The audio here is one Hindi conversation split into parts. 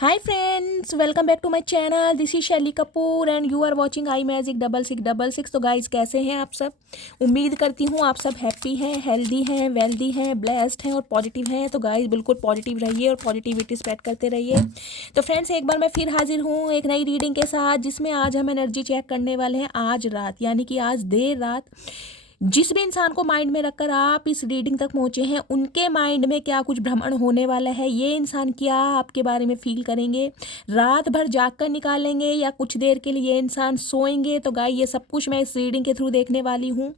Hi friends, welcome back to my channel. This is शैली Kapoor and you are watching I magic 6666। तो गाइस कैसे हैं आप सब। उम्मीद करती हूँ आप सब हैप्पी हैं, हेल्दी हैं, वेल्दी हैं, ब्लेस्ड हैं और पॉजिटिव हैं। तो गाइस बिल्कुल पॉजिटिव रहिए और पॉजिटिविटी स्प्रेड करते रहिए। तो फ्रेंड्स एक बार मैं फिर हाजिर हूँ एक नई रीडिंग के साथ, जिसमें आज हम एनर्जी चेक करने वाले हैं आज रात, यानी कि आज देर रात जिस भी इंसान को माइंड में रखकर आप इस रीडिंग तक पहुंचे हैं, उनके माइंड में क्या कुछ भ्रमण होने वाला है, ये इंसान क्या आपके बारे में फील करेंगे, रात भर जाग कर निकालेंगे या कुछ देर के लिए ये इंसान सोएंगे। तो गाइस ये सब कुछ मैं इस रीडिंग के थ्रू देखने वाली हूँ।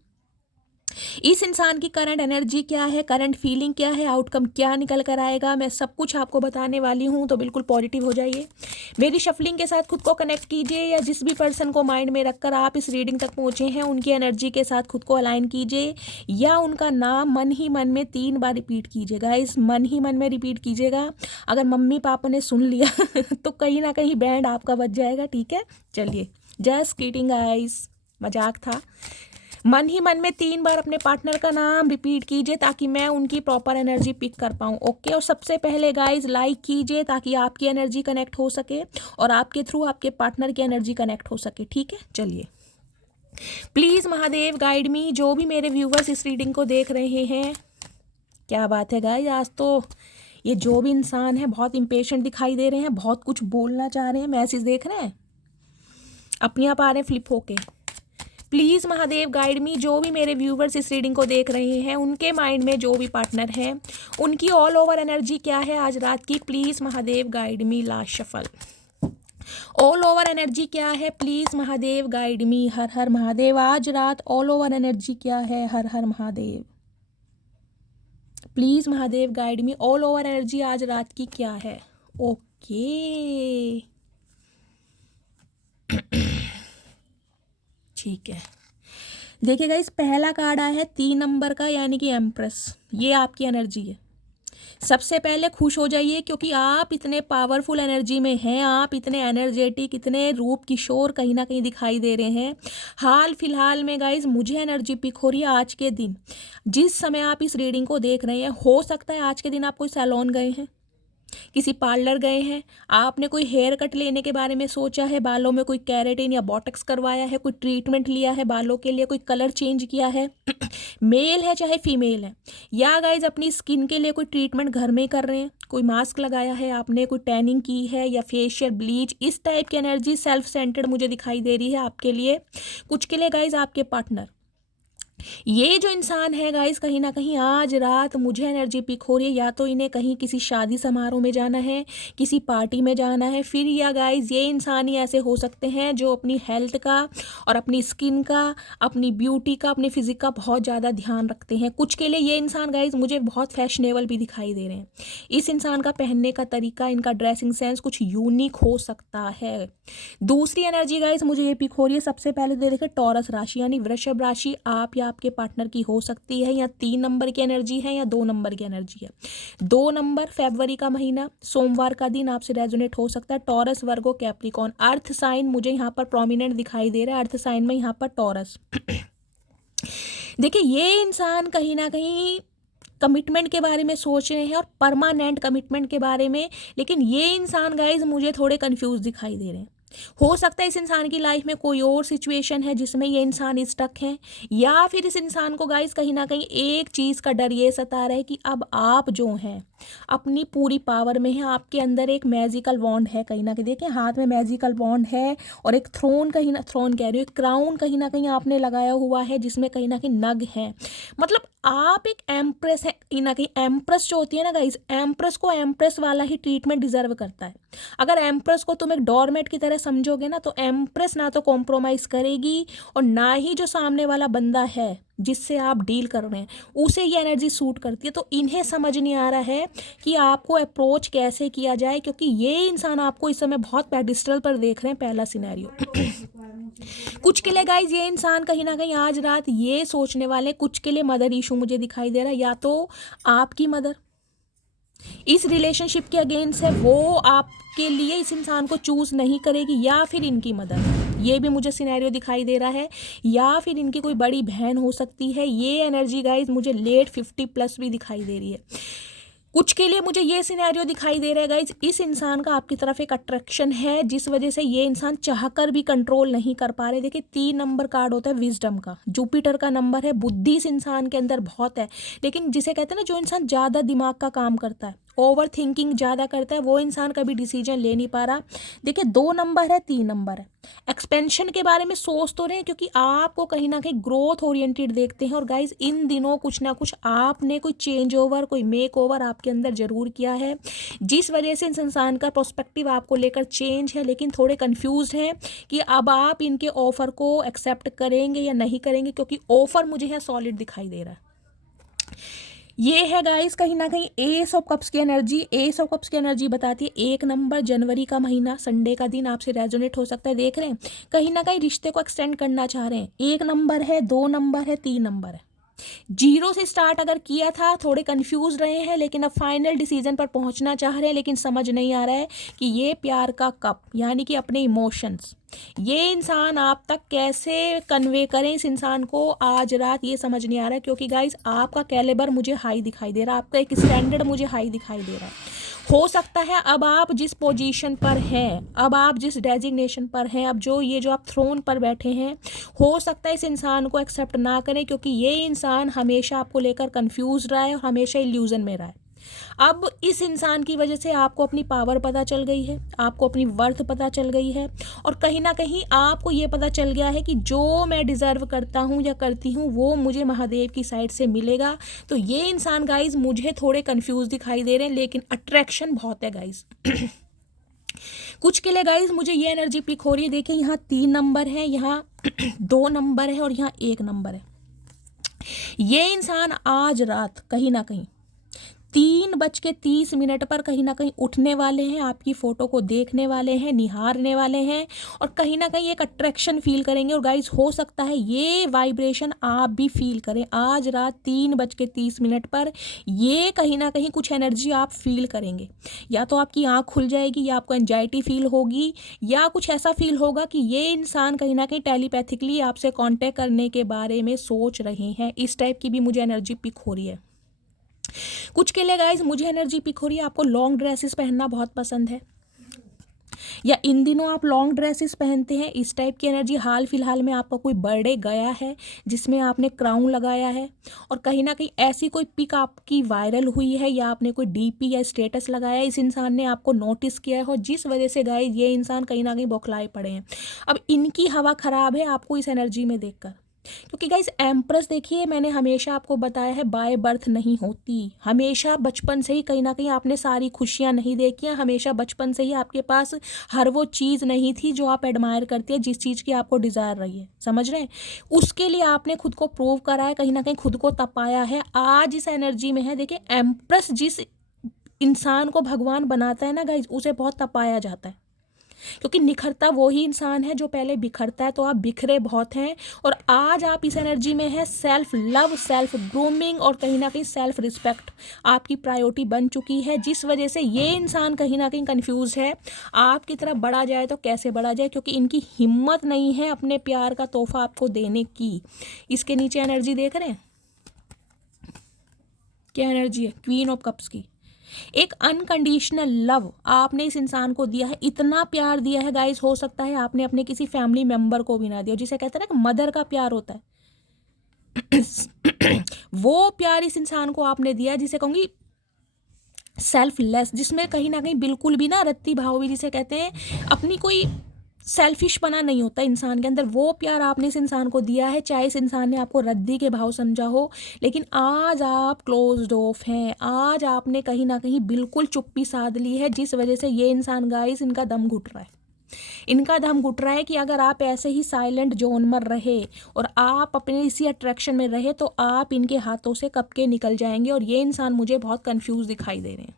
इस इंसान की करंट एनर्जी क्या है, करंट फीलिंग क्या है, आउटकम क्या निकल कर आएगा, मैं सब कुछ आपको बताने वाली हूँ। तो बिल्कुल पॉजिटिव हो जाइए, मेरी शफलिंग के साथ खुद को कनेक्ट कीजिए, या जिस भी पर्सन को माइंड में रखकर आप इस रीडिंग तक पहुँचे हैं उनकी एनर्जी के साथ खुद को अलाइन कीजिए, या उनका नाम मन ही मन में 3 बार रिपीट कीजिएगा। इस मन ही मन में रिपीट कीजिएगा। अगर मम्मी पापा ने सुन लिया तो कहीं ना कहीं बैंड आपका बज जाएगा। ठीक है, चलिए, जस्ट किडिंग गाइस, मजाक था। मन ही मन में 3 बार अपने पार्टनर का नाम रिपीट कीजिए ताकि मैं उनकी प्रॉपर एनर्जी पिक कर पाऊँ। ओके, और सबसे पहले गाइज लाइक कीजिए ताकि आपकी एनर्जी कनेक्ट हो सके और आपके थ्रू आपके पार्टनर की एनर्जी कनेक्ट हो सके। ठीक है, चलिए, प्लीज़ महादेव गाइड मी। जो भी मेरे व्यूवर्स इस रीडिंग को देख रहे हैं, क्या बात है गाइज, आज तो ये जो भी इंसान है बहुत इम्पेशेंट दिखाई दे रहे हैं, बहुत कुछ बोलना चाह रहे हैं, मैसेज देख रहे हैं, अपने आप आ रहे हैं फ्लिप होके। Please Mahadev guide me. जो भी मेरे व्यूवर्स इस रीडिंग को देख रहे हैं, उनके माइंड में जो भी पार्टनर है, उनकी ऑल ओवर एनर्जी क्या है आज रात की, please Mahadev guide me. Last shuffle, all over energy क्या है, please Mahadev guide me. Har Har Mahadev. आज रात ऑल ओवर एनर्जी क्या है, Har Har Mahadev. Please Mahadev guide me, all over energy आज रात की क्या है। ओके, ठीक है। देखिए गाइस, पहला कार्ड आया है 3 नंबर का, यानी कि एम्प्रेस। ये आपकी एनर्जी है। सबसे पहले खुश हो जाइए क्योंकि आप इतने पावरफुल एनर्जी में हैं, आप इतने एनर्जेटिक, इतने रूप किशोर कहीं ना कहीं दिखाई दे रहे हैं। हाल फिलहाल में गाइज मुझे एनर्जी पिक हो रही है आज के दिन, जिस समय आप इस रीडिंग को देख रहे हैं। हो सकता है आज के दिन आप कोई सैलून गए हैं, किसी पार्लर गए हैं, आपने कोई हेयर कट लेने के बारे में सोचा है, बालों में कोई कैरेटिन या बॉटक्स करवाया है, कोई ट्रीटमेंट लिया है बालों के लिए, कोई कलर चेंज किया है मेल है चाहे फीमेल है, या गाइज अपनी स्किन के लिए कोई ट्रीटमेंट घर में कर रहे हैं, कोई मास्क लगाया है आपने, कोई टैनिंग की है या फेशियल ब्लीच, इस टाइप की एनर्जी सेल्फ सेंटर्ड मुझे दिखाई दे रही है आपके लिए। कुछ के लिए गाइज आपके पार्टनर, ये जो इंसान है गाइस, कहीं ना कहीं आज रात मुझे एनर्जी पिक हो रही है, या तो इन्हें कहीं किसी शादी समारोह में जाना है, किसी पार्टी में जाना है, फिर या गाइस ये इंसान ही ऐसे हो सकते हैं जो अपनी हेल्थ का और अपनी स्किन का, अपनी ब्यूटी का, अपने फिजिक का बहुत ज़्यादा ध्यान रखते हैं। कुछ के लिए ये इंसान गाइस मुझे बहुत फैशनेबल भी दिखाई दे रहे हैं। इस इंसान का पहनने का तरीका, इनका ड्रेसिंग सेंस कुछ यूनिक हो सकता है। दूसरी एनर्जी गाइस मुझे ये पिक हो रही है, सबसे पहले दे देखे टॉरस राशि यानी वृषभ राशि आप या आपके पार्टनर की हो सकती है, या 3 नंबर की एनर्जी है या 2 नंबर की एनर्जी है। 2 नंबर, फरवरी का महीना, सोमवार का दिन आपसे रेजोनेट हो सकता है। टॉरस, वर्गो, कैप्रिकॉर्न, अर्थ साइन मुझे यहाँ पर प्रोमिनेंट दिखाई दे रहा है, अर्थ साइन में यहाँ पर टॉरस। देखिए ये इंसान कहीं ना कहीं कमिटमेंट के बारे में सोच रहे हैं और परमानेंट कमिटमेंट के बारे में, लेकिन ये इंसान गाइज मुझे थोड़े कंफ्यूज दिखाई दे रहे हैं। हो सकता है इस इंसान की लाइफ में कोई और सिचुएशन है जिसमें ये इंसान स्टक है, या फिर इस इंसान को गाइज कहीं ना कहीं एक चीज़ का डर ये सता रहा है कि अब आप जो हैं अपनी पूरी पावर में है, आपके अंदर एक मैजिकल वॉन्ड है कहीं ना कहीं। देखिए हाथ में मैजिकल वॉन्ड है और एक थ्रोन, कहीं ना थ्रोन कह रही हूँ, एक क्राउन कहीं ना कहीं आपने लगाया हुआ है जिसमें कहीं ना कहीं नग है। मतलब आप एक एम्प्रेस है कहीं ना कहीं। एम्प्रेस जो होती है ना गाइज, एम्प्रेस को एम्प्रेस वाला ही ट्रीटमेंट डिजर्व करता है। अगर एम्प्रेस को तुम एक डोरमेट की तरह समझोगे ना, तो एम्प्रेस ना तो कॉम्प्रोमाइज़ करेगी और ना ही जो सामने वाला बंदा है जिससे आप डील कर रहे हैं उसे ये एनर्जी सूट करती है। तो इन्हें समझ नहीं आ रहा है कि आपको अप्रोच कैसे किया जाए, क्योंकि ये इंसान आपको इस समय बहुत पेडिस्टल पर देख रहे हैं। पहला सिनेरियो कुछ के लिए गाइज ये इंसान कहीं ना कहीं आज रात ये सोचने वाले, कुछ के लिए मदर इशू मुझे दिखाई दे रहा है, या तो आपकी मदर इस रिलेशनशिप के अगेंस्ट है, वो आपके लिए इस इंसान को चूज नहीं करेगी, या फिर इनकी मदर, ये भी मुझे सिनेरियो दिखाई दे रहा है, या फिर इनकी कोई बड़ी बहन हो सकती है। ये एनर्जी गाइज मुझे लेट 50+ भी दिखाई दे रही है। कुछ के लिए मुझे ये सिनेरियो दिखाई दे रहा है गाइज, इस इंसान का आपकी तरफ एक अट्रैक्शन है जिस वजह से ये इंसान चाहकर भी कंट्रोल नहीं कर पा रहे। देखिए 3 नंबर कार्ड होता है विजडम का, जुपिटर का नंबर है, बुद्धि इस इंसान के अंदर बहुत है, लेकिन जिसे कहते हैं ना जो इंसान ज़्यादा दिमाग का काम करता है, ओवर थिंकिंग ज़्यादा करता है, वो इंसान कभी डिसीजन ले नहीं पा रहा। देखिए 2 नंबर है, 3 नंबर है, एक्सपेंशन के बारे में सोच तो रहे हैं क्योंकि आपको कहीं ना कहीं ग्रोथ ओरिएंटेड देखते हैं। और गाइज इन दिनों कुछ ना कुछ आपने कोई चेंज ओवर, कोई मेक ओवर आपके अंदर जरूर किया है, जिस वजह से इस इंसान का पर्सपेक्टिव आपको लेकर चेंज है, लेकिन थोड़े कंफ्यूज हैं कि अब आप इनके ऑफर को एक्सेप्ट करेंगे या नहीं करेंगे, क्योंकि ऑफर मुझे यहाँ सॉलिड दिखाई दे रहा है। ये है गाइस कहीं ना कहीं एस ऑफ कप्स की एनर्जी। एस ऑफ कप्स की एनर्जी बताती है 1 नंबर, जनवरी का महीना, संडे का दिन आपसे रेजोनेट हो सकता है। देख रहे हैं कहीं ना कहीं रिश्ते को एक्सटेंड करना चाह रहे हैं। 1 नंबर है, 2 नंबर है, 3 नंबर है। 0 से स्टार्ट अगर किया था, थोड़े कंफ्यूज रहे हैं, लेकिन अब फाइनल डिसीजन पर पहुंचना चाह रहे हैं, लेकिन समझ नहीं आ रहा है कि ये प्यार का कप यानी कि अपने इमोशंस ये इंसान आप तक कैसे कन्वे करें इस इंसान को आज रात, ये समझ नहीं आ रहा है। क्योंकि गाइज आपका कैलिबर मुझे हाई दिखाई दे रहा है, आपका एक स्टैंडर्ड मुझे हाई दिखाई दे रहा है। हो सकता है अब आप जिस पोजीशन पर हैं, अब आप जिस डेजिग्नेशन पर हैं, अब जो आप थ्रोन पर बैठे हैं, हो सकता है इस इंसान को एक्सेप्ट ना करें, क्योंकि ये इंसान हमेशा आपको लेकर कंफ्यूज रहा है और हमेशा इल्यूजन में रहा है। अब इस इंसान की वजह से आपको अपनी पावर पता चल गई है, आपको अपनी वर्थ पता चल गई है, और कहीं ना कहीं आपको ये पता चल गया है कि जो मैं डिज़र्व करता हूँ या करती हूँ वो मुझे महादेव की साइड से मिलेगा। तो ये इंसान गाइज मुझे थोड़े कंफ्यूज दिखाई दे रहे हैं, लेकिन अट्रैक्शन बहुत है गाइज। कुछ के लिए गाइज मुझे ये एनर्जी पिक हो रही है। देखिए यहाँ 3 नंबर है, यहाँ 2 नंबर है और यहाँ 1 नंबर है। ये इंसान आज रात कहीं ना कहीं 3:30 पर कहीं ना कहीं उठने वाले हैं, आपकी फ़ोटो को देखने वाले हैं, निहारने वाले हैं, और कहीं ना कहीं एक अट्रैक्शन फील करेंगे। और गाइज हो सकता है ये वाइब्रेशन आप भी फील करें आज रात 3:30 पर। ये कहीं ना कहीं कुछ एनर्जी आप फील करेंगे, या तो आपकी आँख खुल जाएगी, या आपको एंजाइटी फील होगी, या कुछ ऐसा फील होगा कि ये इंसान कहीं ना कहीं टेलीपैथिकली आपसे कॉन्टैक्ट करने के बारे में सोच रहे हैं। इस टाइप की भी मुझे एनर्जी पिक हो रही है। कुछ के लिए गाइज मुझे एनर्जी पिक हो रही है, आपको लॉन्ग ड्रेसेस पहनना बहुत पसंद है, या इन दिनों आप लॉन्ग ड्रेसेस पहनते हैं। इस टाइप की एनर्जी हाल फिलहाल में आपका कोई बर्थडे गया है जिसमें आपने क्राउन लगाया है, और कहीं ना कहीं ऐसी कोई पिक आपकी वायरल हुई है, या आपने कोई डीपी या स्टेटस लगाया है, इस इंसान ने आपको नोटिस किया है, जिस वजह से गाइज ये इंसान कहीं ना कहीं बौखलाए पड़े हैं। अब इनकी हवा खराब है आपको इस एनर्जी में देखकर, क्योंकि गाइस एम्प्रेस देखिए मैंने हमेशा आपको बताया है बाय बर्थ नहीं होती। हमेशा बचपन से ही कहीं ना कहीं आपने सारी खुशियां नहीं देखी हैं, हमेशा बचपन से ही आपके पास हर वो चीज़ नहीं थी जो आप एडमायर करती है, जिस चीज़ की आपको डिज़ायर रही है, समझ रहे हैं। उसके लिए आपने खुद को प्रूव करा है, कहीं ना कहीं खुद को तपाया है। आज इस एनर्जी में है। देखिए एम्प्रेस जिस इंसान को भगवान बनाता है ना गाइज, उसे बहुत तपाया जाता है, क्योंकि निखरता वो ही इंसान है जो पहले बिखरता है। तो आप बिखरे बहुत हैं, और आज आप इस एनर्जी में है। सेल्फ लव, सेल्फ ग्रूमिंग और कहीं ना कहीं सेल्फ रिस्पेक्ट आपकी प्रायोरिटी बन चुकी है, जिस वजह से ये इंसान कहीं ना कहीं कंफ्यूज है आपकी तरफ बढ़ा जाए तो कैसे बढ़ा जाए, क्योंकि इनकी हिम्मत नहीं है अपने प्यार का तोहफा आपको देने की। इसके नीचे एनर्जी देख रहे हैं, क्या एनर्जी है, क्वीन ऑफ कप्स की। एक अनकंडीशनल लव आपने इस इंसान को दिया है, इतना प्यार दिया है गाइस, हो सकता है आपने अपने किसी फैमिली मेंबर को भी ना दिया, जिसे कहते हैं ना कि मदर का प्यार होता है। वो प्यार इस इंसान को आपने दिया जिसे कहूँगी सेल्फलेस, जिसमें कहीं ना कहीं बिल्कुल भी ना रत्ती भाव भी, जिसे कहते हैं अपनी कोई सेल्फिश बना नहीं होता इंसान के अंदर। वो प्यार आपने इस इंसान को दिया है, चाहे इस इंसान ने आपको रद्दी के भाव समझा हो, लेकिन आज आप क्लोज्ड ऑफ हैं। आज आपने कहीं ना कहीं बिल्कुल चुप्पी साध ली है, जिस वजह से ये इंसान गाइस इनका दम घुट रहा है। इनका दम घुट रहा है कि अगर आप ऐसे ही साइलेंट जोन में रहे और आप अपने इसी अट्रैक्शन में रहे तो आप इनके हाथों से कब के निकल जाएंगे। और ये इंसान मुझे बहुत कंफ्यूज दिखाई दे रहे हैं।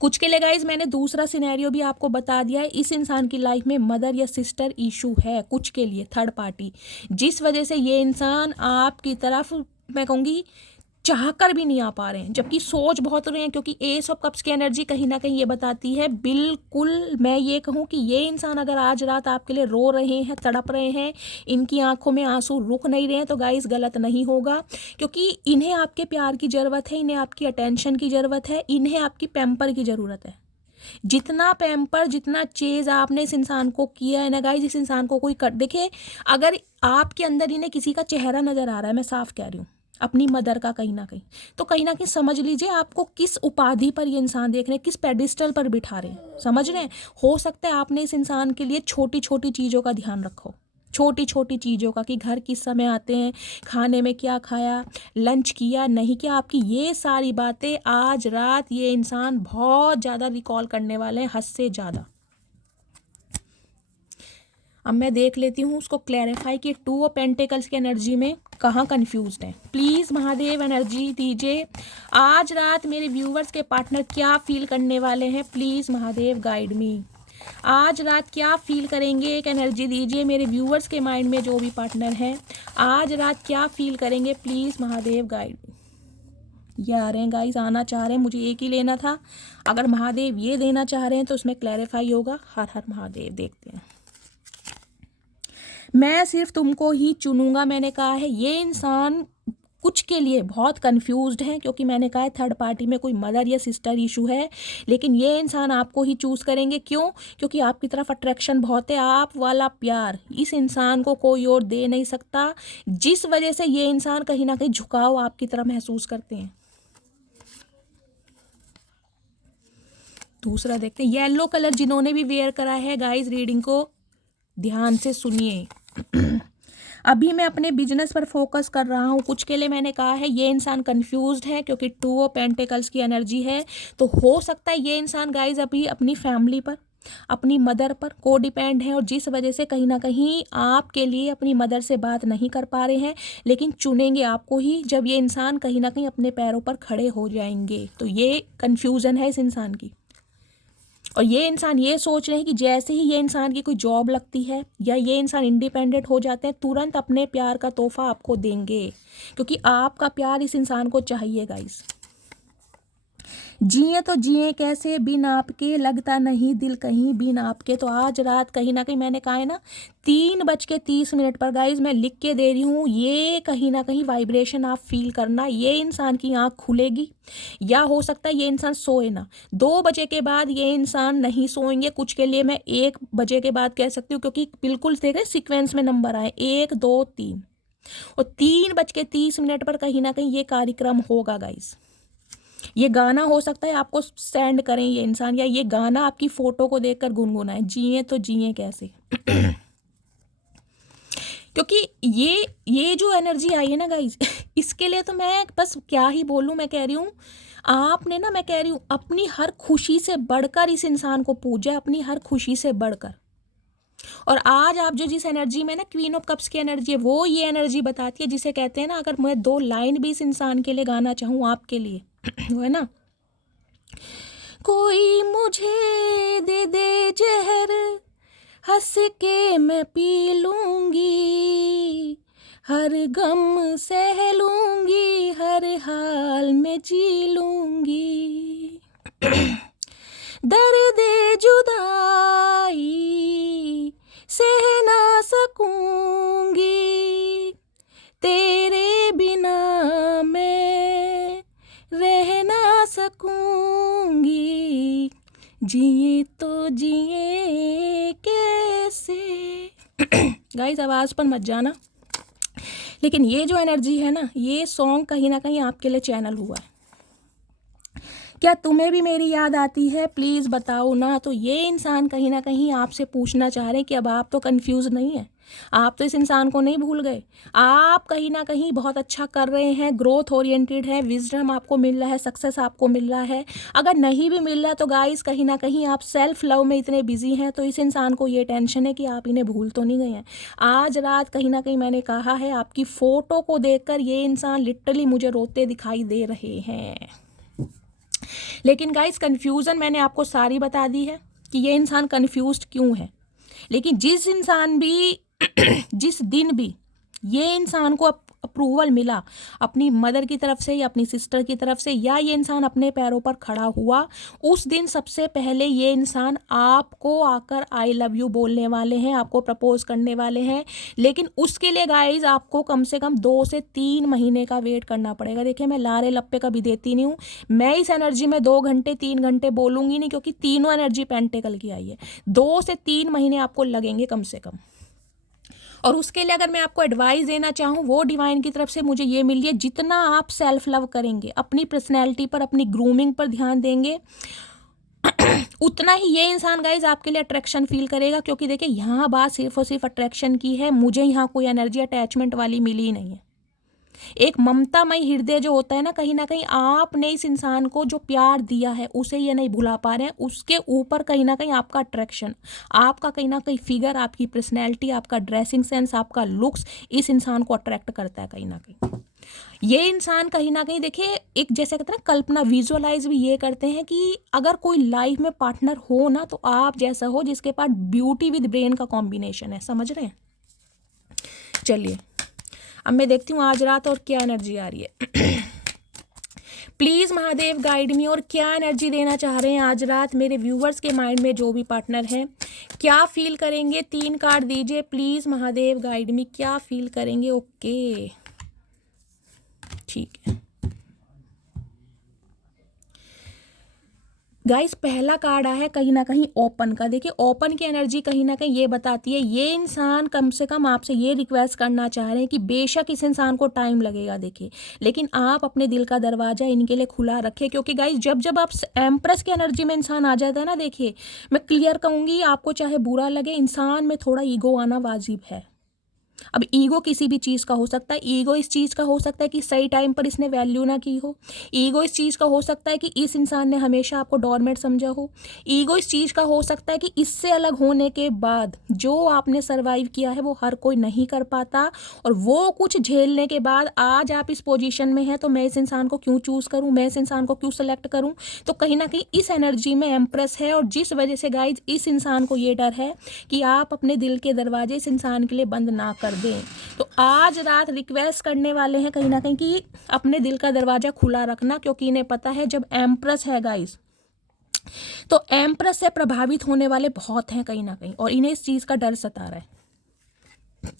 कुछ के लिए गाइज मैंने दूसरा सिनेरियो भी आपको बता दिया है। इस इंसान की लाइफ में मदर या सिस्टर इशू है, कुछ के लिए थर्ड पार्टी, जिस वजह से ये इंसान आपकी तरफ मैं कहूँगी चाह कर भी नहीं आ पा रहे हैं, जबकि सोच बहुत रहे हैं, क्योंकि एस ऑफ कप्स की एनर्जी कहीं ना कहीं ये बताती है, बिल्कुल मैं ये कहूँ कि ये इंसान अगर आज रात आपके लिए रो रहे हैं, तड़प रहे हैं, इनकी आंखों में आंसू रुक नहीं रहे हैं, तो गाइस गलत नहीं होगा, क्योंकि इन्हें आपके प्यार की ज़रूरत है, इन्हें आपकी अटेंशन की ज़रूरत है, इन्हें आपकी पैम्पर की ज़रूरत है। जितना पैम्पर, जितना चेज आपने इस इंसान को किया है ना गाइस, इस इंसान को कोई कर देखिए, अगर आपके अंदर इन्हें किसी का चेहरा नज़र आ रहा है, मैं साफ कह रही हूँ, अपनी मदर का कहीं ना कहीं, तो कहीं ना कहीं समझ लीजिए आपको किस उपाधि पर ये इंसान देख रहे हैं, किस पेडिस्टल पर बिठा रहे हैं, समझ रहे हैं। हो सकता है आपने इस इंसान के लिए छोटी छोटी चीज़ों का ध्यान रखो, छोटी छोटी चीज़ों का, कि घर किस समय आते हैं, खाने में क्या खाया, लंच किया नहीं किया, आपकी ये सारी बातें आज रात ये इंसान बहुत ज़्यादा रिकॉल करने वाले हैं, हद से ज़्यादा। अब मैं देख लेती हूँ उसको क्लैरिफाई कि 2 ऑफ पेंटिकल्स की एनर्जी में कहाँ कंफ्यूज्ड है। प्लीज़ महादेव एनर्जी दीजिए, आज रात मेरे व्यूवर्स के पार्टनर क्या फील करने वाले हैं, प्लीज़ महादेव गाइड मी। आज रात क्या फील करेंगे, एक एनर्जी दीजिए मेरे व्यूवर्स के माइंड में, जो भी पार्टनर हैं आज रात क्या फील करेंगे, प्लीज़ महादेव गाइड मी। ये आ रहे हैं गाइस, आना चाह रहे हैं, मुझे एक ही लेना था, अगर महादेव ये देना चाह रहे हैं तो उसमें क्लैरिफाई होगा। हर हर महादेव। देखते हैं, मैं सिर्फ तुमको ही चुनूंगा, मैंने कहा है। ये इंसान कुछ के लिए बहुत कंफ्यूज्ड है, क्योंकि मैंने कहा है थर्ड पार्टी में कोई मदर या सिस्टर इशू है, लेकिन ये इंसान आपको ही चूज़ करेंगे। क्यों? क्योंकि आपकी तरफ अट्रैक्शन बहुत है, आप वाला प्यार इस इंसान को कोई और दे नहीं सकता, जिस वजह से ये इंसान कहीं ना कहीं झुकाव आपकी तरफ महसूस करते हैं। दूसरा देखते हैं, येलो कलर जिन्होंने भी वेयर करा है गाइस, रीडिंग को ध्यान से सुनिए। अभी मैं अपने बिजनेस पर फोकस कर रहा हूँ, कुछ के लिए मैंने कहा है ये इंसान कंफ्यूज्ड है, क्योंकि 2 ऑफ पेंटिकल्स की एनर्जी है, तो हो सकता है ये इंसान गाइज अभी अपनी फैमिली पर, अपनी मदर पर को डिपेंड है, और जिस वजह से कहीं ना कहीं आपके लिए अपनी मदर से बात नहीं कर पा रहे हैं, लेकिन चुनेंगे आपको ही जब ये इंसान कहीं ना कहीं अपने पैरों पर खड़े हो जाएंगे। तो ये कन्फ्यूज़न है इस इंसान की, और ये इंसान ये सोच रहे हैं कि जैसे ही ये इंसान की कोई जॉब लगती है या ये इंसान इंडिपेंडेंट हो जाते हैं, तुरंत अपने प्यार का तोहफा आपको देंगे, क्योंकि आपका प्यार इस इंसान को चाहिए गाइस। जिए तो जिए कैसे बिन आपके, लगता नहीं दिल कहीं बिन आपके। तो आज रात कहीं ना कहीं मैंने कहा है ना 3:30 पर गाइज, मैं लिख के दे रही हूँ, ये कहीं ना कहीं वाइब्रेशन आप फील करना, ये इंसान की आँख खुलेगी, या हो सकता है ये इंसान सोए ना। 2 बजे के बाद ये इंसान नहीं सोएंगे, कुछ के लिए मैं 1 बजे के बाद कह सकती हूँ, क्योंकि बिल्कुल देख रहे सीक्वेंस में नंबर आए 1 2 3, और 3:30 पर कहीं ना कहीं ये कार्यक्रम होगा गाइज। ये गाना हो सकता है आपको सेंड करें ये इंसान, या ये गाना आपकी फोटो को देखकर गुनगुनाए, जिए तो जिए कैसे। क्योंकि ये जो एनर्जी आई है ना गाइज, इसके लिए तो मैं बस क्या ही बोलूँ। मैं कह रही हूँ आपने ना, मैं कह रही हूँ अपनी हर खुशी से बढ़कर इस इंसान को पूजा, अपनी हर खुशी से बढ़कर। और आज आप जो जिस एनर्जी में ना, क्वीन ऑफ कप्स की एनर्जी है, वो ये एनर्जी बताती है, जिसे कहते हैं ना, अगर मैं 2 लाइन भी इस इंसान के लिए गाना चाहूँ आपके लिए, वो है ना, कोई मुझे दे दे जहर, हंस के मैं पी लूंगी, हर गम सह लूंगी, हर हाल में जी लूंगी, दर्द जुदाई सह ना सकूंगी, तेरे बिना मैं रह ना सकूंगी, जिए तो जिए कैसे। गाइस आवाज़ पर मत जाना, लेकिन ये जो एनर्जी है ना, ये सॉन्ग कहीं ना कहीं आपके लिए चैनल हुआ है। क्या तुम्हें भी मेरी याद आती है, प्लीज़ बताओ ना। तो ये इंसान कहीं ना कहीं आपसे पूछना चाह रहे हैं कि अब आप तो कंफ्यूज नहीं है, आप तो इस इंसान को नहीं भूल गए, आप कहीं ना कहीं बहुत अच्छा कर रहे हैं, ग्रोथ ओरिएंटेड है, विजडम आपको मिल रहा है, सक्सेस आपको मिल रहा है। अगर नहीं भी मिल रहा तो गाइस कहीं ना कहीं आप सेल्फ लव में इतने बिजी हैं, तो इस इंसान को ये टेंशन है कि आप इन्हें भूल तो नहीं गए हैं। आज रात कहीं ना कहीं मैंने कहा है, आपकी फ़ोटो को देखकर ये इंसान लिटरली मुझे रोते दिखाई दे रहे हैं। लेकिन गाइस कन्फ्यूज़न मैंने आपको सारी बता दी है कि ये इंसान कन्फ्यूज्ड क्यों है। लेकिन जिस इंसान भी जिस दिन भी ये इंसान को अप्रूवल मिला अपनी मदर की तरफ से या अपनी सिस्टर की तरफ से, या ये इंसान अपने पैरों पर खड़ा हुआ, उस दिन सबसे पहले ये इंसान आपको आकर आई लव यू बोलने वाले हैं, आपको प्रपोज करने वाले हैं। लेकिन उसके लिए गाइज आपको कम से कम 2 से 3 महीने का वेट करना पड़ेगा। देखिए मैं लारे लप्पे कभी देती नहीं हूँ, मैं इस एनर्जी में 2 घंटे 3 घंटे बोलूँगी नहीं, क्योंकि तीनों एनर्जी पेंटेकल की आई है। 2 से 3 महीने आपको लगेंगे कम से कम। और उसके लिए अगर मैं आपको एडवाइस देना चाहूँ, वो डिवाइन की तरफ से मुझे ये मिली है, जितना आप सेल्फ लव करेंगे, अपनी पर्सनैलिटी पर, अपनी ग्रूमिंग पर ध्यान देंगे, उतना ही ये इंसान गाइज आपके लिए अट्रैक्शन फील करेगा। क्योंकि देखिए यहाँ बात सिर्फ और सिर्फ अट्रैक्शन की है, मुझे यहाँ कोई एनर्जी अटैचमेंट वाली मिली ही नहीं है। एक ममतामय हृदय जो होता है ना कहीं आपने इस इंसान को जो प्यार दिया है उसे ये नहीं भुला पा रहे हैं, उसके ऊपर कहीं ना कहीं आपका अट्रैक्शन, आपका कहीं ना कहीं फिगर, आपकी पर्सनैलिटी, आपका ड्रेसिंग सेंस, आपका लुक्स इस इंसान को अट्रैक्ट करता है कहीं ना कहीं। ये इंसान कहीं ना कहीं देखिए एक जैसे कहते हैं ना कल्पना, विजुअलाइज भी ये करते हैं कि अगर कोई लाइफ में पार्टनर हो ना तो आप जैसा हो जिसके पास ब्यूटी विद ब्रेन का कॉम्बिनेशन है। समझ रहे हैं? चलिए अब मैं देखती हूँ आज रात और क्या एनर्जी आ रही है। प्लीज़ महादेव गाइड मी, और क्या एनर्जी देना चाह रहे हैं आज रात मेरे व्यूवर्स के माइंड में जो भी पार्टनर हैं, क्या फील करेंगे? 3 कार्ड दीजिए प्लीज़ महादेव गाइड मी, क्या फील करेंगे? ओके ठीक है गाइस, पहला कार्ड आया है कहीं ना कहीं ओपन का। देखिए ओपन की एनर्जी कहीं ना कहीं ये बताती है ये इंसान कम से कम आपसे ये रिक्वेस्ट करना चाह रहे हैं कि बेशक इस इंसान को टाइम लगेगा देखिए, लेकिन आप अपने दिल का दरवाज़ा इनके लिए खुला रखें। क्योंकि गाइस जब जब आप एम्प्रेस की एनर्जी में इंसान आ जाता है ना, देखिए मैं क्लियर कहूँगी, आपको चाहे बुरा लगे, इंसान में थोड़ा ईगो आना वाजिब है। अब ईगो किसी भी चीज़ का हो सकता है। ईगो इस चीज़ का हो सकता है कि सही टाइम पर इसने वैल्यू ना की हो। ईगो इस चीज़ का हो सकता है कि इस इंसान ने हमेशा आपको डोरमेट समझा हो। ईगो इस चीज़ का हो सकता है कि इससे अलग होने के बाद जो आपने सरवाइव किया है वो हर कोई नहीं कर पाता, और वो कुछ झेलने के बाद आज आप इस पोजीशन में हैं, तो मैं इस इंसान को क्यों चूज़ करूँ, मैं इस इंसान को क्यों सेलेक्ट करूँ। तो कहीं ना कहीं इस एनर्जी में एम्प्रेस है, और जिस वजह से गाइज इस इंसान को ये डर है कि आप अपने दिल के दरवाजे इस इंसान के लिए बंद ना कर दें। तो आज रात रिक्वेस्ट करने वाले हैं कहीं ना कहीं कि अपने दिल का दरवाजा खुला रखना, क्योंकि इन्हें पता है जब एम्प्रेस है गाइस, तो एम्प्रेस से प्रभावित होने वाले बहुत हैं कहीं ना कहीं, और इन्हें इस चीज़ का डर सता रहा है।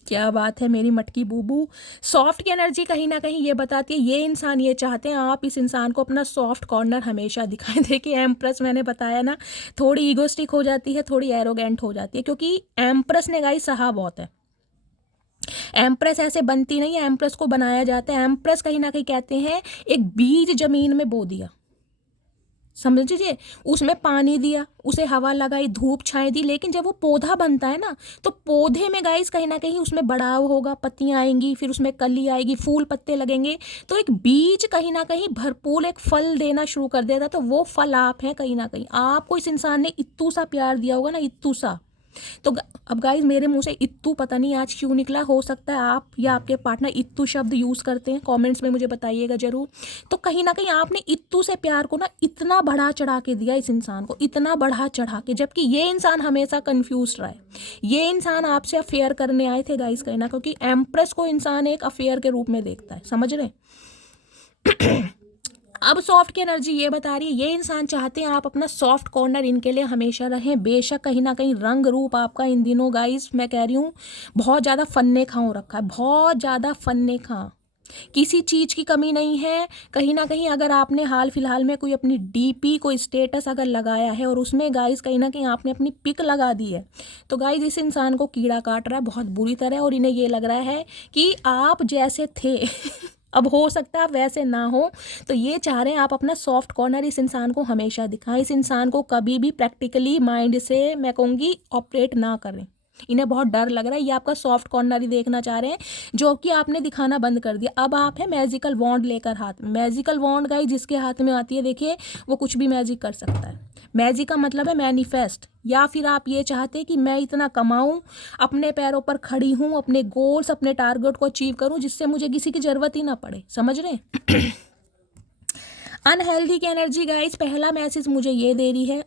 क्या बात है मेरी मटकी बूबू। सॉफ्ट की एनर्जी कहीं ना कहीं ये बताती है ये इंसान ये चाहते हैं आप इस इंसान को अपना सॉफ्ट कॉर्नर हमेशा दिखाएं। देखिए एम्प्रेस मैंने बताया ना, थोड़ी ईगोस्टिक हो जाती है, थोड़ी एरोगेंट हो जाती है, क्योंकि एम्प्रेस ने गाइस सहा बहुत है। एम्प्रेस ऐसे बनती नहीं है, एम्प्रेस को बनाया जाता है। एम्प्रेस कहीं ना कहीं कहते हैं एक बीज जमीन में बो दिया, समझ लीजिए, उसमें पानी दिया, उसे हवा लगाई, धूप छाएं दी, लेकिन जब वो पौधा बनता है ना, तो पौधे में गाइस कहीं ना कहीं उसमें बढ़ाव होगा, पत्तियां आएंगी, फिर उसमें कली आएगी, फूल पत्ते लगेंगे, तो एक बीज कहीं ना कहीं भरपूर एक फल देना शुरू कर देता है। तो वो फल आप हैं कहीं ना कहीं। आपको इस इंसान ने इत्तू सा प्यार दिया होगा ना, इत्तू सा। तो अब गाइज मेरे मुंह से इत्तू पता नहीं आज क्यों निकला, हो सकता है आप या आपके पार्टनर इत्तू शब्द यूज़ करते हैं, कमेंट्स में मुझे बताइएगा जरूर। तो कहीं ना कहीं आपने इत्तू से प्यार को ना इतना बढ़ा चढ़ा के दिया इस इंसान को, इतना बढ़ा चढ़ा के, जबकि ये इंसान हमेशा कंफ्यूज रहा है। ये इंसान आपसे अफेयर करने आए थे गाइज कहीं ना, क्योंकि एम्प्रेस को इंसान एक अफेयर के रूप में देखता है, समझ रहे। अब सॉफ्ट की एनर्जी ये बता रही है ये इंसान चाहते हैं आप अपना सॉफ्ट कॉर्नर इनके लिए हमेशा रहें। बेशक कहीं ना कहीं रंग रूप आपका इन दिनों गाइस मैं कह रही हूँ बहुत ज़्यादा फन्ने खा हो रखा है, बहुत ज़्यादा फन्ने खा, किसी चीज़ की कमी नहीं है। कहीं ना कहीं अगर आपने हाल फिलहाल में कोई अपनी डीपी कोई स्टेटस अगर लगाया है और उसमें गाइस कहीं ना कहीं आपने अपनी पिक लगा दी है, तो गाइस इस इंसान को कीड़ा काट रहा है बहुत बुरी तरह, और इन्हें ये लग रहा है कि आप जैसे थे अब हो सकता है वैसे ना हो। तो ये चाह रहे हैं आप अपना सॉफ्ट कॉर्नर इस इंसान को हमेशा दिखाएं, इस इंसान को कभी भी प्रैक्टिकली माइंड से मैं कहूँगी ऑपरेट ना करें। इन्हें बहुत डर लग रहा है, ये आपका सॉफ्ट कॉर्नर ही देखना चाह रहे हैं जो कि आपने दिखाना बंद कर दिया। अब आप है मैजिकल वॉन्ड लेकर हाथ में। मैजिकल वॉन्ड गाइस जिसके हाथ में आती है देखिए वो कुछ भी मैजिक कर सकता है। मैजिक का मतलब है मैनिफेस्ट, या फिर आप ये चाहते हैं कि मैं इतना कमाऊं, अपने पैरों पर खड़ी हूं, अपने गोल्स अपने टारगेट को अचीव करूं जिससे मुझे किसी की जरूरत ही ना पड़े, समझ रहे हैं। अनहेल्दी की एनर्जी गाइस पहला मैसेज मुझे ये दे रही है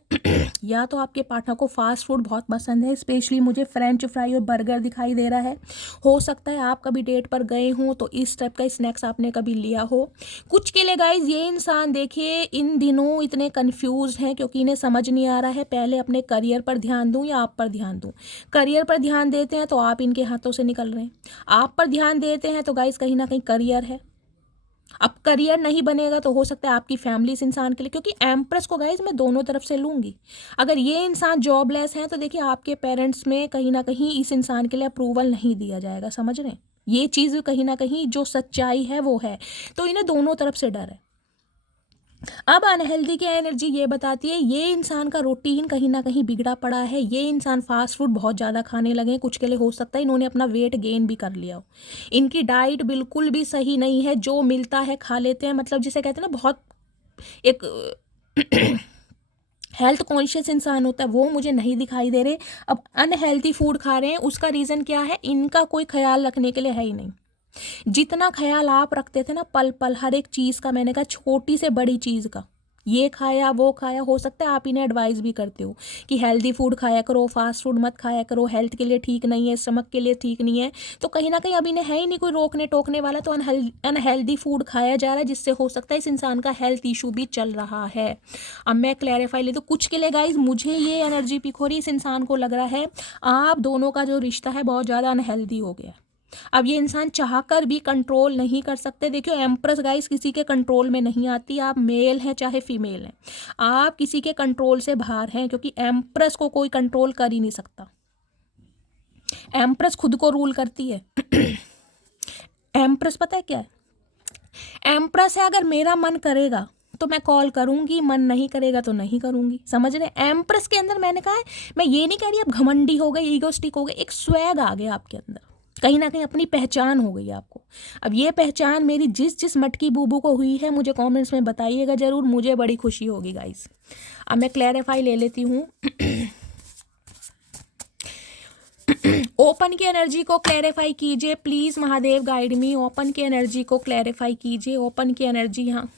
या तो आपके पार्टनर को फास्ट फूड बहुत पसंद है, स्पेशली मुझे फ्रेंच फ्राई और बर्गर दिखाई दे रहा है। हो सकता है आप कभी डेट पर गए हों तो इस टाइप का स्नैक्स आपने कभी लिया हो। कुछ के लिए गाइज ये इंसान देखिए इन दिनों इतने कंफ्यूज हैं क्योंकि इन्हें समझ नहीं आ रहा है पहले अपने करियर पर ध्यान दूं या आप पर ध्यान दूं। करियर पर ध्यान देते हैं तो आप इनके हाथों से निकल रहे हैं, आप पर ध्यान देते हैं तो गाइज कहीं ना कहीं करियर है। अब करियर नहीं बनेगा तो हो सकता है आपकी फैमिली इस इंसान के लिए, क्योंकि एम्प्रेस को गाइज मैं दोनों तरफ से लूंगी। अगर ये इंसान जॉबलेस है तो देखिए आपके पेरेंट्स में कहीं ना कहीं इस इंसान के लिए अप्रूवल नहीं दिया जाएगा, समझ रहे हैं? ये चीज़ कहीं ना कहीं जो सच्चाई है वो है, तो इन्हें दोनों तरफ से डर है। अब अनहेल्दी की एनर्जी ये बताती है ये इंसान का रूटीन कहीं ना कहीं बिगड़ा पड़ा है, ये इंसान फास्ट फूड बहुत ज़्यादा खाने लगे हैं। कुछ के लिए हो सकता है इन्होंने अपना वेट गेन भी कर लिया हो, इनकी डाइट बिल्कुल भी सही नहीं है, जो मिलता है खा लेते हैं, मतलब जिसे कहते हैं ना बहुत एक हेल्थ कॉन्शियस इंसान होता है वो मुझे नहीं दिखाई दे रहे। अब अनहेल्दी फूड खा रहे हैं, उसका रीज़न क्या है? इनका कोई ख्याल रखने के लिए है ही नहीं। जितना ख्याल आप रखते थे ना पल पल हर एक चीज़ का, मैंने कहा छोटी से बड़ी चीज़ का, ये खाया वो खाया, हो सकता है आप इन्हें एडवाइस भी करते हो कि हेल्दी फूड खाया करो, फास्ट फूड मत खाया करो, हेल्थ के लिए ठीक नहीं है, स्टमक के लिए ठीक नहीं है, तो कहीं ना कहीं अब इन्हें है ही नहीं कोई रोकने टोकने वाला, तो अनहेल्दी फूड खाया जा रहा है जिससे हो सकता है इस इंसान का हेल्थ इशू भी चल रहा है। अब मैं क्लैरिफाई ले, तो कुछ के लिए गाइज मुझे ये एनर्जी पिक हो रही है, इस इंसान को लग रहा है आप दोनों का जो रिश्ता है बहुत ज़्यादा अनहेल्दी हो गया। अब ये इंसान चाहकर भी कंट्रोल नहीं कर सकते। देखियो एम्प्रेस गाइस किसी के कंट्रोल में नहीं आती, आप मेल हैं चाहे फीमेल हैं, आप किसी के कंट्रोल से बाहर हैं, क्योंकि एम्प्रेस को कोई कंट्रोल कर ही नहीं सकता। एम्प्रेस खुद को रूल करती है। एम्प्रेस पता है क्या है? एम्प्रेस है अगर मेरा मन करेगा तो मैं कॉल करूंगी, मन नहीं करेगा तो नहीं करूंगी, समझ रहे? एम्प्रेस के अंदर मैंने कहा है, मैं ये नहीं कह रही आप घमंडी हो गए, ईगोस्टिक हो गए, एक स्वैग आ गया आपके अंदर, कहीं ना कहीं अपनी पहचान हो गई आपको। अब ये पहचान मेरी जिस मटकी बूबू को हुई है मुझे कमेंट्स में बताइएगा ज़रूर, मुझे बड़ी खुशी होगी गाइस। अब मैं क्लैरिफाई ले लेती हूँ। ओपन की एनर्जी को क्लैरिफाई कीजिए please, Mahadev guide me. Open की एनर्जी को क्लैरिफाई कीजिए। ओपन की एनर्जी, यहाँ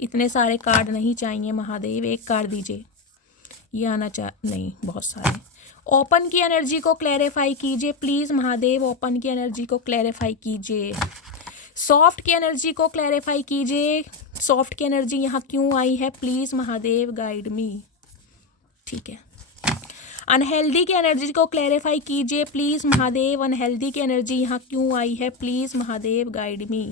इतने सारे कार्ड नहीं चाहिए महादेव, एक कार्ड दीजिए, ये आना नहीं, बहुत सारे। ओपन की एनर्जी को क्लैरिफाई कीजिए प्लीज़ महादेव, ओपन की एनर्जी को क्लैरिफाई कीजिए। सॉफ्ट की एनर्जी को क्लैरिफाई कीजिए, सॉफ्ट की एनर्जी यहाँ क्यों आई है प्लीज़ महादेव गाइड मी। ठीक है। अनहेल्दी की एनर्जी को क्लैरिफाई कीजिए प्लीज़ महादेव, अनहेल्दी की एनर्जी यहाँ क्यों आई है प्लीज़ महादेव गाइड मी।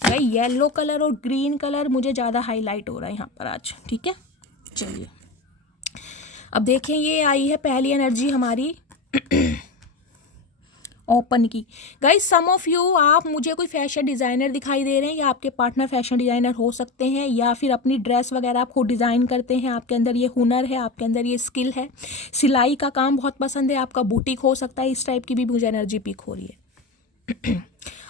भाई येलो कलर और ग्रीन कलर मुझे ज़्यादा हाईलाइट हो रहा है यहाँ पर आज, ठीक है। चलिए अब देखें, ये आई है पहली एनर्जी हमारी ओपन की। गाइस सम ऑफ यू, आप मुझे कोई फैशन डिज़ाइनर दिखाई दे रहे हैं, या आपके पार्टनर फैशन डिज़ाइनर हो सकते हैं, या फिर अपनी ड्रेस वगैरह आप खुद डिज़ाइन करते हैं, आपके अंदर ये हुनर है, आपके अंदर ये स्किल है, सिलाई का काम बहुत पसंद है, आपका बुटीक हो सकता है, इस टाइप की भी मुझे एनर्जी पिक हो रही है।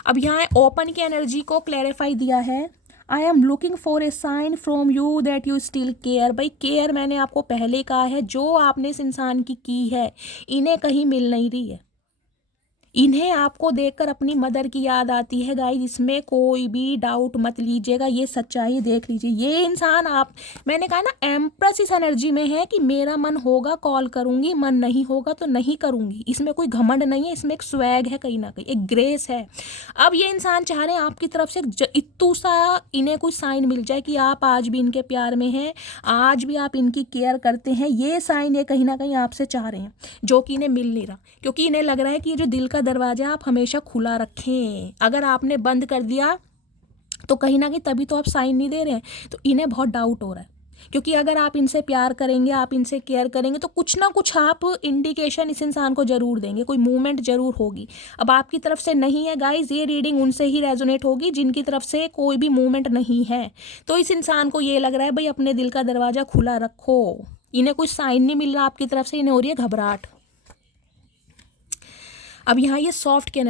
अब यहाँ ओपन की एनर्जी को क्लैरिफाई दिया है, I am looking for a sign from you that you still care. भाई केयर मैंने आपको पहले कहा है, जो आपने इस इंसान की है इन्हें कहीं मिल नहीं रही है, इन्हें आपको देखकर अपनी मदर की याद आती है गाइस, इसमें कोई भी डाउट मत लीजिएगा, ये सच्चाई देख लीजिए। ये इंसान मैंने कहा ना एम्प्रेस इस एनर्जी में है कि मेरा मन होगा कॉल करूंगी, मन नहीं होगा तो नहीं करूंगी, इसमें कोई घमंड नहीं है, इसमें एक स्वैग है, कहीं ना कहीं एक ग्रेस है। अब ये इंसान चाह रहे हैं आपकी तरफ से इत्तू सा इन्हें कोई साइन मिल जाए कि आप आज भी इनके प्यार में हैं, आज भी आप इनकी केयर करते हैं, ये साइन ये कहीं ना कहीं आपसे चाह रहे हैं, जो कि इन्हें मिल नहीं रहा, क्योंकि इन्हें लग रहा है कि ये जो दिल का दरवाजा आप हमेशा खुला रखें, अगर आपने बंद कर दिया तो कहीं ना कहीं तभी तो आप साइन नहीं दे रहे हैं, तो इन्हें बहुत डाउट हो रहा है। क्योंकि अगर आप इनसे प्यार करेंगे, आप इनसे केयर करेंगे, तो कुछ ना कुछ आप इंडिकेशन इस इंसान को जरूर देंगे, कोई मूवमेंट जरूर होगी। अब आपकी तरफ से नहीं है गाइज, ये रीडिंग उनसे ही रेजोनेट होगी जिनकी तरफ से कोई भी मूवमेंट नहीं है। तो इस इंसान को ये लग रहा है भाई अपने दिल का दरवाजा खुला रखो, इन्हें कुछ साइन नहीं मिल रहा आपकी तरफ से, इन्हें हो रही है घबराहट। अब यहाँ ये सॉफ्ट की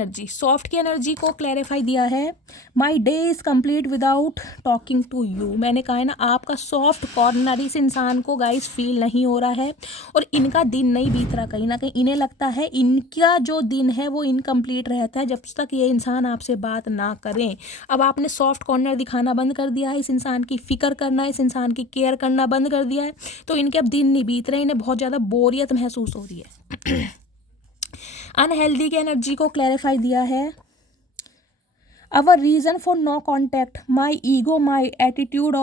एनर्जी को क्लैरिफाई दिया है, my day is complete without talking to you. मैंने कहा है ना, आपका सॉफ्ट कॉर्नर इस इंसान को गाइस फील नहीं हो रहा है और इनका दिन नहीं बीत रहा, कहीं ना कहीं इन्हें लगता है इनका जो दिन है वो इनकम्प्लीट रहता है जब तक ये इंसान आपसे बात ना करें। अब आपने सॉफ्ट कॉर्नर दिखाना बंद कर दिया है, इस इंसान की फ़िक्र करना, इस इंसान की केयर करना बंद कर दिया है, तो इनके अब दिन नहीं बीत रहे, इन्हें बहुत ज़्यादा बोरियत महसूस हो रही है। अनहेल्दी की एनर्जी को क्लैरिफाई दिया है, our reason for no contact, my ego, my attitude,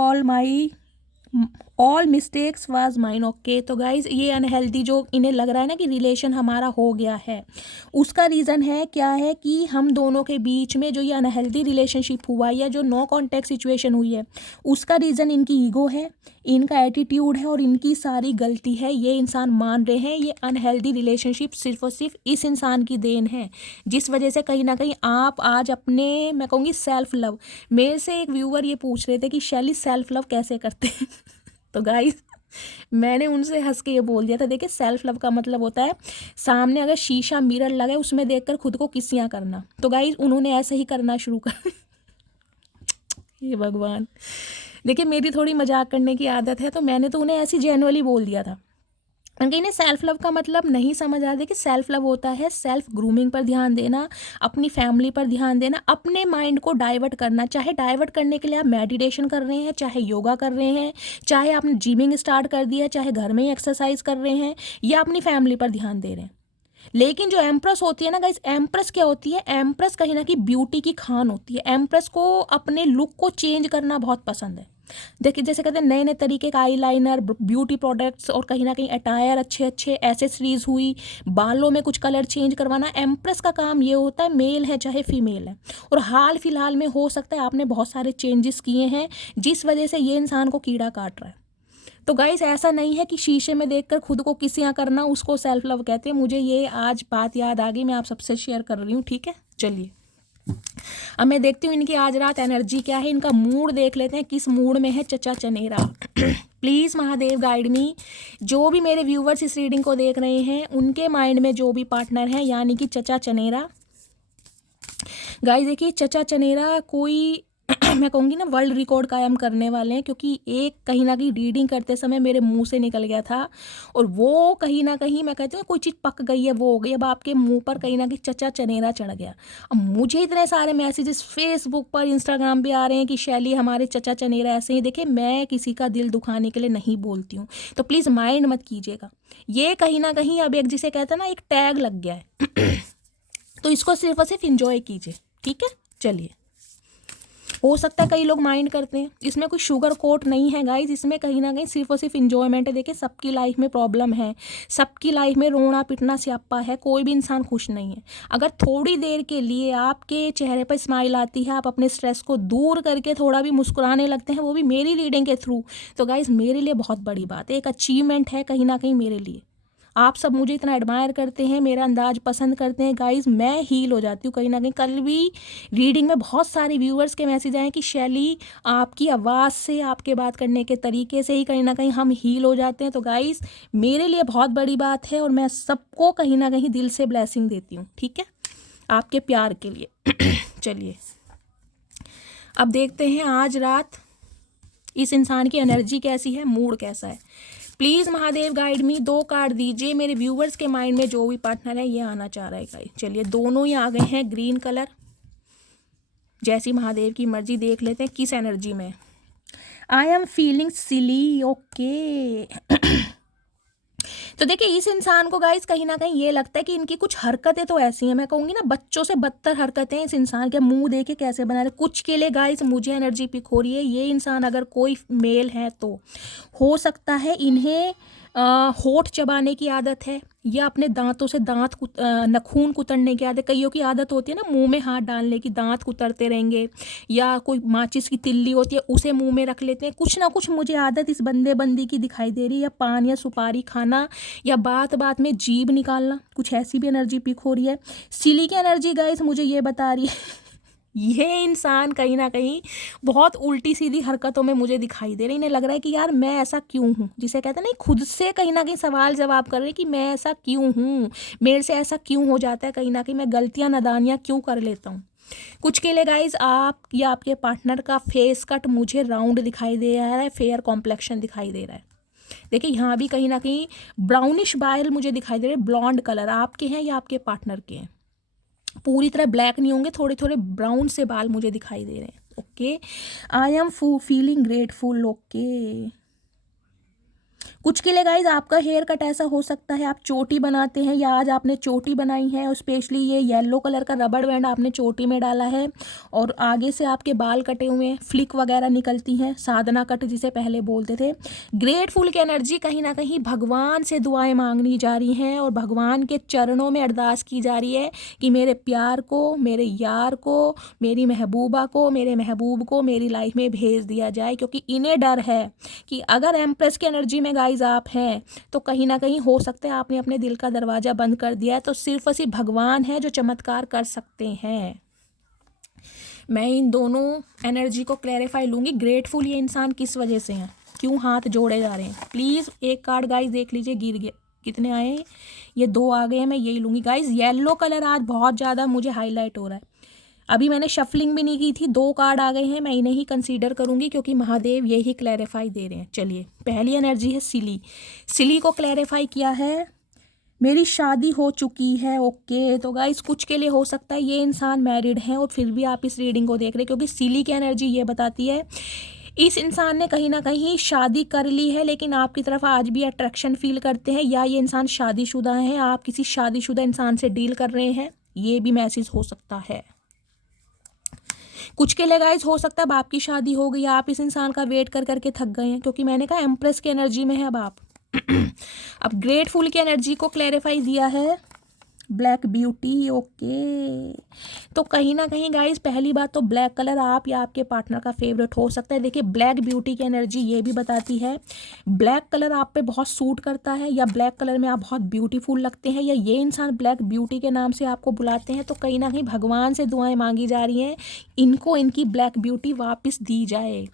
all mistakes was mine. Okay, तो गाइज ये अनहेल्दी जो इन्हें लग रहा है ना कि रिलेशन हमारा हो गया है, उसका रीज़न है क्या है कि हम दोनों के बीच में जो ये अनहेल्दी रिलेशनशिप हुआ या जो नो कॉन्टैक्ट सिचुएशन हुई है, उसका रीज़न इनकी ईगो है, इनका एटीट्यूड है और इनकी सारी गलती है। ये इंसान मान रहे हैं ये अनहेल्दी रिलेशनशिप सिर्फ और सिर्फ इस इंसान की देन है, जिस वजह से कहीं ना कहीं आप आज अपने, मैं कहूँगी सेल्फ लव, मेरे से एक व्यूअर ये पूछ रहे थे कि शैली सेल्फ लव कैसे करते हैं तो गाइस मैंने उनसे हंस के ये बोल दिया था, देखिए सेल्फ लव का मतलब होता है सामने अगर शीशा मिरर लगे उसमें देखकर खुद को किसियाँ करना। तो गाइस उन्होंने ऐसे ही करना शुरू कर ये भगवान, देखिए मेरी थोड़ी मजाक करने की आदत है, तो मैंने तो उन्हें ऐसी जेन्युइनली बोल दिया था। क्योंकि इन्हें सेल्फ लव का मतलब नहीं समझ आ रहा कि सेल्फ लव होता है सेल्फ ग्रूमिंग पर ध्यान देना, अपनी फैमिली पर ध्यान देना, अपने माइंड को डाइवर्ट करना। चाहे डाइवर्ट करने के लिए आप मेडिटेशन कर रहे हैं, चाहे योगा कर रहे हैं, चाहे आपने जिमिंग स्टार्ट कर दिया है, चाहे घर में ही एक्सरसाइज कर रहे हैं या अपनी फैमिली पर ध्यान दे रहे हैं। लेकिन जो एम्प्रेस होती है ना गाइस, एम्प्रेस क्या होती है, एम्प्रेस कहीं ना कहीं ब्यूटी की खान होती है। एम्प्रेस को अपने लुक को चेंज करना बहुत पसंद है। देखिए जैसे कहते हैं नए नए तरीके का आई लाइनर, ब्यूटी प्रोडक्ट्स और कहीं ना कहीं अटायर, अच्छे अच्छे एसेसरीज हुई, बालों में कुछ कलर चेंज करवाना, एम्प्रेस का काम ये होता है, मेल है चाहे फीमेल है। और हाल फिलहाल में हो सकता है आपने बहुत सारे चेंजेस किए हैं जिस वजह से ये इंसान को कीड़ा काट रहा है। तो गाइस ऐसा नहीं है कि शीशे में देखकर खुद को किसियाँ करना उसको सेल्फ लव कहते हैं। मुझे ये आज बात याद आ गई, मैं आप सबसे शेयर कर रही हूँ, ठीक है। चलिए अब मैं देखती हूँ इनकी आज रात एनर्जी क्या है, इनका मूड देख लेते हैं किस मूड में है चचा चनेरा। Please Mahadev guide me. जो भी मेरे व्यूवर्स इस रीडिंग को देख रहे हैं उनके माइंड में जो भी पार्टनर है यानी कि चचा चनेरा। गाइस देखिए चचा चनेरा कोई मैं कहूँगी ना वर्ल्ड रिकॉर्ड कायम करने वाले हैं, क्योंकि एक कहीं ना कहीं रीडिंग करते समय मेरे मुंह से निकल गया था और वो कहीं ना कहीं मैं कहती हूँ कोई चीज़ पक गई है वो हो गई, अब आपके मुंह पर कहीं ना कहीं चचा चनेरा चढ़ गया। अब मुझे इतने सारे मैसेजेस फेसबुक पर इंस्टाग्राम पे आ रहे हैं कि शैली हमारे चचा चनेरा ऐसे ही। देखिए मैं किसी का दिल दुखाने के लिए नहीं बोलती हूँ, तो प्लीज़ माइंड मत कीजिएगा। ये कहीं ना कहीं अब एक जिसे कहते हैं ना एक टैग लग गया है तो इसको सिर्फ और सिर्फ इंजॉय कीजिए, ठीक है। चलिए हो सकता है कई लोग माइंड करते हैं, इसमें कोई शुगर कोट नहीं है गाइस, इसमें कहीं ना कहीं सिर्फ और सिर्फ इंजॉयमेंट है। देखिए सबकी लाइफ में प्रॉब्लम है, सबकी लाइफ में रोना पिटना स्यापा है, कोई भी इंसान खुश नहीं है। अगर थोड़ी देर के लिए आपके चेहरे पर स्माइल आती है, आप अपने स्ट्रेस को दूर करके थोड़ा भी मुस्कुराने लगते हैं, वो भी मेरी रीडिंग के थ्रू, तो गाइस मेरे लिए बहुत बड़ी बात है, एक अचीवमेंट है कहीं ना कहीं मेरे लिए। आप सब मुझे इतना एडमायर करते हैं, मेरा अंदाज पसंद करते हैं गाइस, मैं हील हो जाती हूँ कहीं ना कहीं। कल भी रीडिंग में बहुत सारे व्यूअर्स के मैसेज आए कि शैली आपकी आवाज़ से, आपके बात करने के तरीके से ही कहीं ना कहीं हम हील हो जाते हैं। तो गाइस मेरे लिए बहुत बड़ी बात है और मैं सबको कहीं ना कहीं दिल से ब्लेसिंग देती हूँ, ठीक है, आपके प्यार के लिए। चलिए अब देखते हैं आज रात इस इंसान की एनर्जी कैसी है, मूड कैसा है। Please Mahadev guide me, 2 card दीजिए मेरे व्यूवर्स के माइंड में जो भी पार्टनर है ये आना चाह रहा है गाइस। चलिए दोनों ही आ गए हैं ग्रीन कलर, जैसी महादेव की मर्जी। देख लेते हैं किस एनर्जी में। I am feeling silly, okay. तो देखिए इस इंसान को गाइस कहीं ना कहीं ये लगता है कि इनकी कुछ हरकतें तो ऐसी हैं, मैं कहूँगी ना बच्चों से बदतर हरकतें इस इंसान के। मुंह देखे कैसे बना रहे कुछ के लिए गाइस, मुझे एनर्जी पिक हो रही है ये इंसान अगर कोई मेल है तो हो सकता है इन्हें होठ चबाने की आदत है या अपने दांतों से नाखून कुतरने की आदत। कईयों की आदत होती है ना मुंह में हाथ डालने की, दांत कुतरते रहेंगे, या कोई माचिस की तिल्ली होती है उसे मुंह में रख लेते हैं। कुछ ना कुछ मुझे आदत इस बंदी की दिखाई दे रही है, या पान या सुपारी खाना, या बात बात में जीभ निकालना, कुछ ऐसी भी एनर्जी पिक हो रही है। सिली की एनर्जी गाइस मुझे ये बता रही है ये इंसान कहीं ना कहीं बहुत उल्टी सीधी हरकतों में मुझे दिखाई दे रहे। इन्हें लग रहा है कि यार मैं ऐसा क्यों हूँ, जिसे कहते हैं ना, खुद से कहीं ना कहीं सवाल जवाब कर रहे हैं कि मैं ऐसा क्यों हूँ, मेरे से ऐसा क्यों हो जाता है, कहीं ना कहीं मैं गलतियाँ नादानियाँ क्यों कर लेता हूँ। कुछ के लिए गाइज आप या आपके पार्टनर का फेस कट मुझे राउंड दिखाई दे रहा है, फेयर कॉम्प्लेक्शन दिखाई दे रहा है। देखिए यहाँ भी कहीं ना कहीं ब्राउनिश बाल मुझे दिखाई दे रहे हैं, ब्लॉन्ड कलर आपके हैं या आपके पार्टनर के हैं। पूरी तरह ब्लैक नहीं होंगे, थोड़े थोड़े ब्राउन से बाल मुझे दिखाई दे रहे हैं। Okay, I am feeling grateful. Okay, कुछ के लिए गाइज आपका हेयर कट ऐसा हो सकता है, आप चोटी बनाते हैं या आज आपने चोटी बनाई है और स्पेशली ये येलो कलर का रबड़ बैंड आपने चोटी में डाला है और आगे से आपके बाल कटे हुए हैं, फ्लिक वगैरह निकलती हैं, साधना कट जिसे पहले बोलते थे। ग्रेटफुल की एनर्जी, कहीं ना कहीं भगवान से दुआएं मांगनी जा रही हैं और भगवान के चरणों में अरदास की जा रही है कि मेरे प्यार को, मेरे यार को, मेरी महबूबा को, मेरे महबूब को मेरी लाइफ में भेज दिया जाए, क्योंकि इन्हें डर है कि अगर एम्प्रेस की एनर्जी में गाइज आप हैं तो कहीं ना कहीं हो सकता है आपने अपने दिल का दरवाजा बंद कर दिया है, तो सिर्फ और सिर्फ भगवान है जो चमत्कार कर सकते हैं। मैं इन दोनों एनर्जी को क्लैरिफाई लूंगी। ग्रेटफुल ये इंसान किस वजह से हैं, क्यों हाथ जोड़े जा रहे हैं, प्लीज़ एक कार्ड गाइज देख लीजिए, गिर गया, कितने आए हैं, ये 2 आ गए हैं, मैं यही लूँगी गाइज। येलो कलर आज बहुत ज़्यादा मुझे हाईलाइट हो रहा है, अभी मैंने शफलिंग भी नहीं की थी, 2 कार्ड आ गए हैं, मैं इन्हें ही कंसीडर करूंगी क्योंकि महादेव यही क्लैरिफाई दे रहे हैं। चलिए, पहली एनर्जी है सिली। सिली को क्लैरिफाई किया है, मेरी शादी हो चुकी है। ओके, तो गाइस कुछ के लिए हो सकता है ये इंसान मैरिड हैं और फिर भी आप इस रीडिंग को देख रहे हैं, क्योंकि सिली की एनर्जी ये बताती है इस इंसान ने कहीं ना कहीं शादी कर ली है लेकिन आपकी तरफ आज भी अट्रैक्शन फील करते हैं, या ये इंसान शादीशुदा है, आप किसी शादीशुदा इंसान से डील कर रहे हैं, ये भी मैसेज हो सकता है। कुछ के लिए गाइस हो सकता है अब आपकी शादी हो गई, आप इस इंसान का वेट कर करके थक गए हैं, क्योंकि मैंने कहा एम्प्रेस की एनर्जी में है अब आप। अब ग्रेटफुल की एनर्जी को क्लैरिफाई दिया है ब्लैक ब्यूटी। ओके, तो कहीं ना कहीं गाइस पहली बात तो ब्लैक कलर आप या आपके पार्टनर का फेवरेट हो सकता है। देखिए ब्लैक ब्यूटी की एनर्जी ये भी बताती है ब्लैक कलर आप पे बहुत सूट करता है, या ब्लैक कलर में आप बहुत ब्यूटीफुल लगते हैं, या ये इंसान ब्लैक ब्यूटी के नाम से आपको बुलाते हैं, तो कहीं ना कहीं भगवान से दुआएं मांगी जा रही हैं इनको इनकी ब्लैक ब्यूटी वापस दी जाए।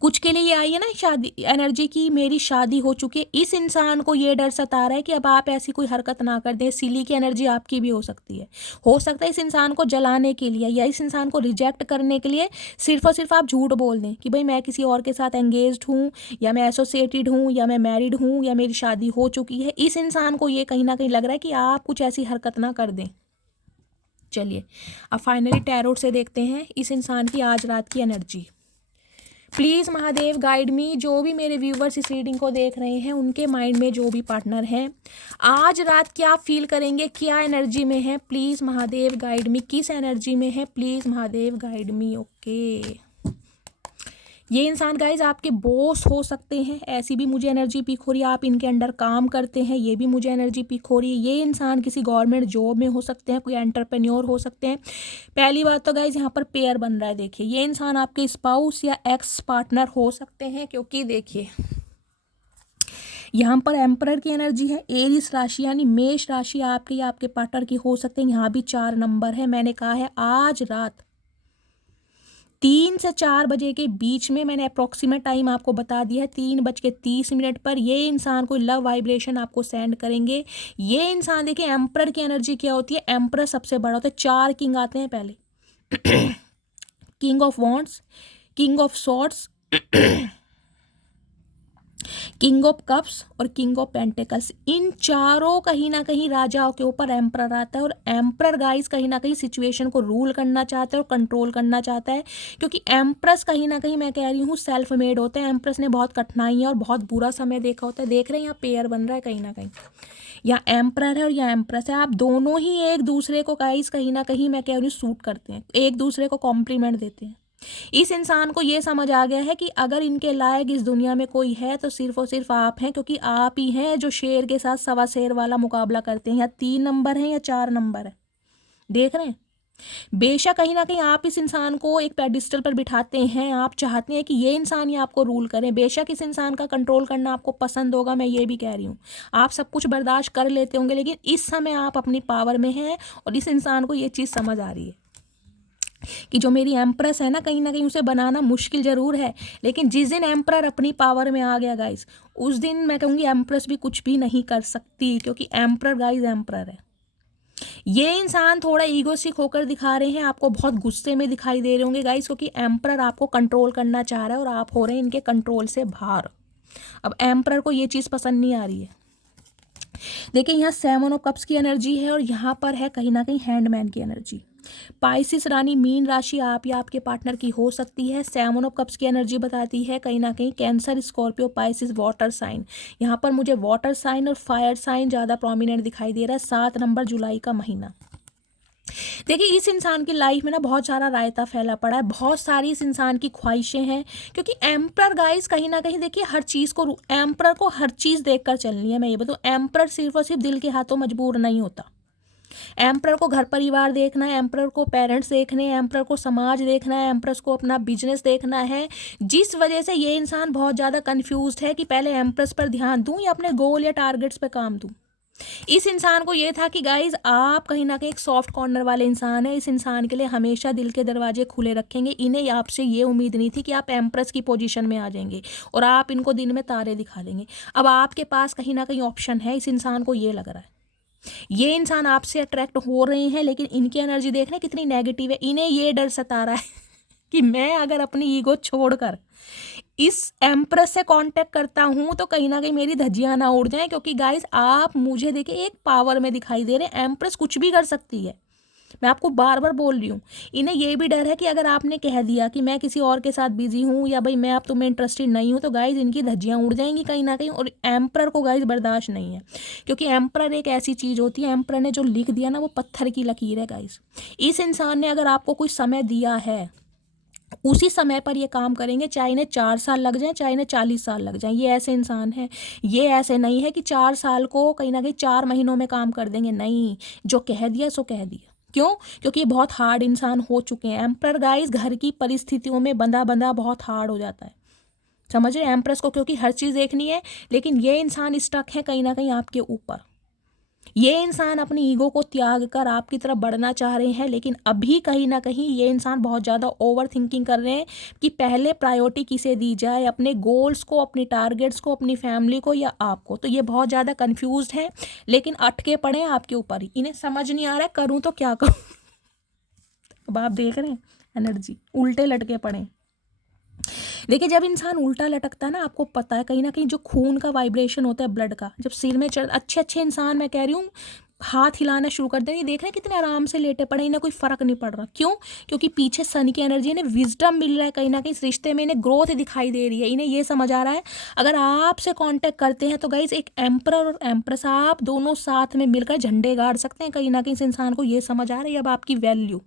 कुछ के लिए ये आई है ना शादी एनर्जी की, मेरी शादी हो चुकी है, इस इंसान को ये डर सता रहा है कि अब आप ऐसी कोई हरकत ना कर दें। सिली की एनर्जी आपकी भी हो सकती है, हो सकता है इस इंसान को जलाने के लिए या इस इंसान को रिजेक्ट करने के लिए सिर्फ और सिर्फ आप झूठ बोल दें कि भाई मैं किसी और के साथ एंगेज्ड हूँ, या मैं एसोसिएटेड हूँ, या मैं मैरिड हूँ, या मेरी शादी हो चुकी है। इस इंसान को ये कहीं ना कहीं लग रहा है कि आप कुछ ऐसी हरकत ना कर दें। चलिए अब फाइनली टैरोट से देखते हैं इस इंसान की आज रात की energy. Please Mahadev guide me, जो भी मेरे व्यूवर्स इस रीडिंग को देख रहे हैं उनके माइंड में जो भी पार्टनर हैं आज रात क्या फील करेंगे, क्या एनर्जी में है, प्लीज़ महादेव गाइड मी, किस एनर्जी में है, please Mahadev guide me. Okay, ये इंसान गाइज आपके बॉस हो सकते हैं, ऐसी भी मुझे एनर्जी पिक हो रही है, आप इनके अंडर काम करते हैं, ये भी मुझे एनर्जी पिक हो रही है। ये इंसान किसी गवर्नमेंट जॉब में हो सकते हैं, कोई एंटरप्रेन्योर हो सकते हैं। पहली बात तो गाइज यहाँ पर पेयर बन रहा है, देखिए ये इंसान आपके स्पाउस या एक्स पार्टनर हो सकते हैं, क्योंकि देखिए यहाँ पर एम्परर की एनर्जी है, एरिस राशि यानी मेष राशि आपके या आपके पार्टनर की हो सकते हैं। यहाँ भी 4 नंबर है, मैंने कहा है आज रात 3 से 4 बजे के बीच में, मैंने अप्रॉक्सीमेट टाइम आपको बता दिया है, 3:30 पर ये इंसान कोई लव वाइब्रेशन आपको सेंड करेंगे। ये इंसान देखिए एम्परर की एनर्जी क्या होती है, एम्परर सबसे बड़ा होता है, 4 किंग आते हैं पहले king of wands, king of swords, king of cups और किंग ऑफ पेंटिकल्स। इन चारों कहीं ना कहीं राजाओं के ऊपर एम्परर आता है, और एम्परर गाइस कहीं ना कहीं सिचुएशन को रूल करना चाहता है और कंट्रोल करना चाहता है, क्योंकि एम्प्रेस कहीं ना कहीं मैं कह रही हूँ सेल्फ मेड होते हैं। एम्प्रेस ने बहुत कठिनाइयाँ और बहुत बुरा समय देखा होता है। देख रहे हैं यहाँ पेयर बन रहा है, कहीं ना कहीं या एम्परर है और या एम्प्रेस है, आप दोनों ही एक दूसरे को गाइस कहीं ना कहीं मैं कह रही हूँ सूट करते हैं, एक दूसरे को कॉम्प्लीमेंट देते हैं। इस इंसान को ये समझ आ गया है कि अगर इनके लायक इस दुनिया में कोई है तो सिर्फ और सिर्फ आप हैं, क्योंकि आप ही हैं जो शेर के साथ सवा शेर वाला मुकाबला करते हैं। या 3 नंबर है या 4 नंबर है, देख रहे हैं। बेशक कहीं ना कहीं आप इस इंसान को एक पेडिस्टल पर बिठाते हैं, आप चाहते हैं कि ये इंसान ही आपको रूल करें, बेशक इस इंसान का कंट्रोल करना आपको पसंद होगा, मैं ये भी कह रही हूँ। आप सब कुछ बर्दाश्त कर लेते होंगे, लेकिन इस समय आप अपनी पावर में हैं और इस इंसान को ये चीज़ समझ आ रही है। कि जो मेरी एम्प्रेस है ना कहीं उसे बनाना मुश्किल ज़रूर है, लेकिन जिस दिन एम्प्रर अपनी पावर में आ गया गाइस, उस दिन मैं कहूँगी एम्प्रेस भी कुछ भी नहीं कर सकती, क्योंकि एम्प्रर गाइस एम्प्रर है। ये इंसान थोड़ा ईगोस्टिक होकर दिखा रहे हैं, आपको बहुत गुस्से में दिखाई दे रहे होंगे गाइस, क्योंकि एम्प्रर आपको कंट्रोल करना चाह रहा है और आप हो रहे हैं इनके कंट्रोल से बाहर। अब एम्प्रर को ये चीज़ पसंद नहीं आ रही है। देखिए यहाँ 7 ऑफ कप्स की एनर्जी है और यहाँ पर है कहीं ना कहीं हैंडमैन की एनर्जी। पाइसिस रानी मीन राशि आप या आपके पार्टनर की हो सकती है। 7 ऑफ कप्स की एनर्जी बताती है कहीं ना कहीं Cancer, Scorpio, Pisces, water sign. यहाँ पर मुझे वाटर साइन और फायर साइन ज़्यादा प्रोमिनेंट दिखाई दे रहा है। 7 नंबर जुलाई का महीना। देखिए इस इंसान की लाइफ में ना बहुत सारा रायता फैला पड़ा है, बहुत सारी इस इंसान की ख्वाहिशें हैं, क्योंकि एम्प्रर गाइस कहीं ना कहीं देखिए हर चीज़ को, एम्प्रर को हर चीज़ देखकर चलनी है। मैं ये बताऊँ, एम्प्रर सिर्फ और सिर्फ दिल के हाथों मजबूर नहीं होता। एम्प्रर को घर परिवार देखना है, एम्प्रर को पेरेंट्स देखने हैं, एम्प्रर को समाज देखना है, एम्प्रस को अपना बिजनेस देखना है। जिस वजह से ये इंसान बहुत ज़्यादा कन्फ्यूज्ड है कि पहले एम्प्रस पर ध्यान दूँ या अपने गोल या टारगेट्स पर काम दूँ। इस इंसान को ये था कि गाइज आप कहीं ना कहीं एक सॉफ्ट कॉर्नर वाले इंसान है, इस इंसान के लिए हमेशा दिल के दरवाजे खुले रखेंगे। इन्हें आपसे ये उम्मीद नहीं थी कि आप एम्प्रेस की पोजीशन में आ जाएंगे और आप इनको दिन में तारे दिखा देंगे। अब आपके पास कहीं ना कहीं ऑप्शन है, इस इंसान को ये लग रहा है। ये इंसान आपसे अट्रैक्ट हो रहे हैं, लेकिन इनकी एनर्जी देखने कितनी नेगेटिव है। इन्हें ये डर सता रहा है कि मैं अगर अपनी ईगो छोड़कर इस एम्प्रेस से कांटेक्ट करता हूँ तो कहीं ना कहीं मेरी धज्जियाँ ना उड़ जाएं, क्योंकि गाइस आप मुझे देखिए एक पावर में दिखाई दे रहे हैं। एम्प्रेस कुछ भी कर सकती है, मैं आपको बार बार बोल रही हूँ। इन्हें ये भी डर है कि अगर आपने कह दिया कि मैं किसी और के साथ बिजी हूँ या भाई मैं अब तुम्हें इंटरेस्टेड नहीं हूँ, तो गाइज इनकी धज्जियाँ उड़ जाएंगी कहीं ना कहीं। और एम्प्रर को गाइज बर्दाश्त नहीं है, क्योंकि एम्प्रर एक ऐसी चीज़ होती है, एम्प्रर ने जो लिख दिया ना वो पत्थर की लकीर है गाइज। इस इंसान ने अगर आपको कोई समय दिया है, उसी समय पर ये काम करेंगे, चाहे इन्हें 4 साल लग जाएं, चाहे इन्हें 40 साल लग जाएं। ये ऐसे इंसान हैं। ये ऐसे नहीं है कि 4 साल को कहीं ना कहीं 4 महीनों में काम कर देंगे, नहीं। जो कह दिया सो कह दिया। क्यों? क्योंकि ये बहुत हार्ड इंसान हो चुके हैं। एम्प्रर गाइस घर की परिस्थितियों में बंधा बंधा बहुत हार्ड हो जाता है, समझ रहे हैं एम्प्रेस को, क्योंकि हर चीज़ देखनी है। लेकिन ये इंसान स्टक है कहीं ना कहीं आपके ऊपर। ये इंसान अपनी ईगो को त्याग कर आपकी तरफ बढ़ना चाह रहे हैं, लेकिन अभी कहीं ना कहीं ये इंसान बहुत ज़्यादा ओवर थिंकिंग कर रहे हैं कि पहले प्रायोरिटी किसे दी जाए, अपने गोल्स को, अपनी टारगेट्स को, अपनी फैमिली को या आपको। तो ये बहुत ज़्यादा कंफ्यूज्ड है, लेकिन अटके पड़े हैं आपके ऊपर ही। इन्हें समझ नहीं आ रहा है करूँ तो क्या करूँ। अब आप देख रहे हैं एनर्जी उल्टे लटके पड़े हैं। देखिए जब इंसान उल्टा लटकता है ना, आपको पता है कहीं ना कहीं जो खून का वाइब्रेशन होता है, ब्लड का, जब सिर में चढ़, अच्छे अच्छे इंसान मैं कह रही हूँ हाथ हिलाना शुरू कर दें। ये देख रहे हैं कितने आराम से लेटे पड़े, इन्हें कोई फर्क नहीं पड़ रहा। क्यों? क्योंकि पीछे सन की एनर्जी, इन्हें विजडम मिल रहा है कहीं ना कहीं, इस रिश्ते में इन्हें ग्रोथ दिखाई दे रही है। इन्हें ये समझ आ रहा है अगर आपसे कांटेक्ट करते हैं तो गाइज एक एम्प्रर और एम्प्रेस आप दोनों साथ में मिलकर झंडे गाड़ सकते हैं। कहीं ना कहीं इस इंसान को ये समझ आ रही है अब आपकी वैल्यू।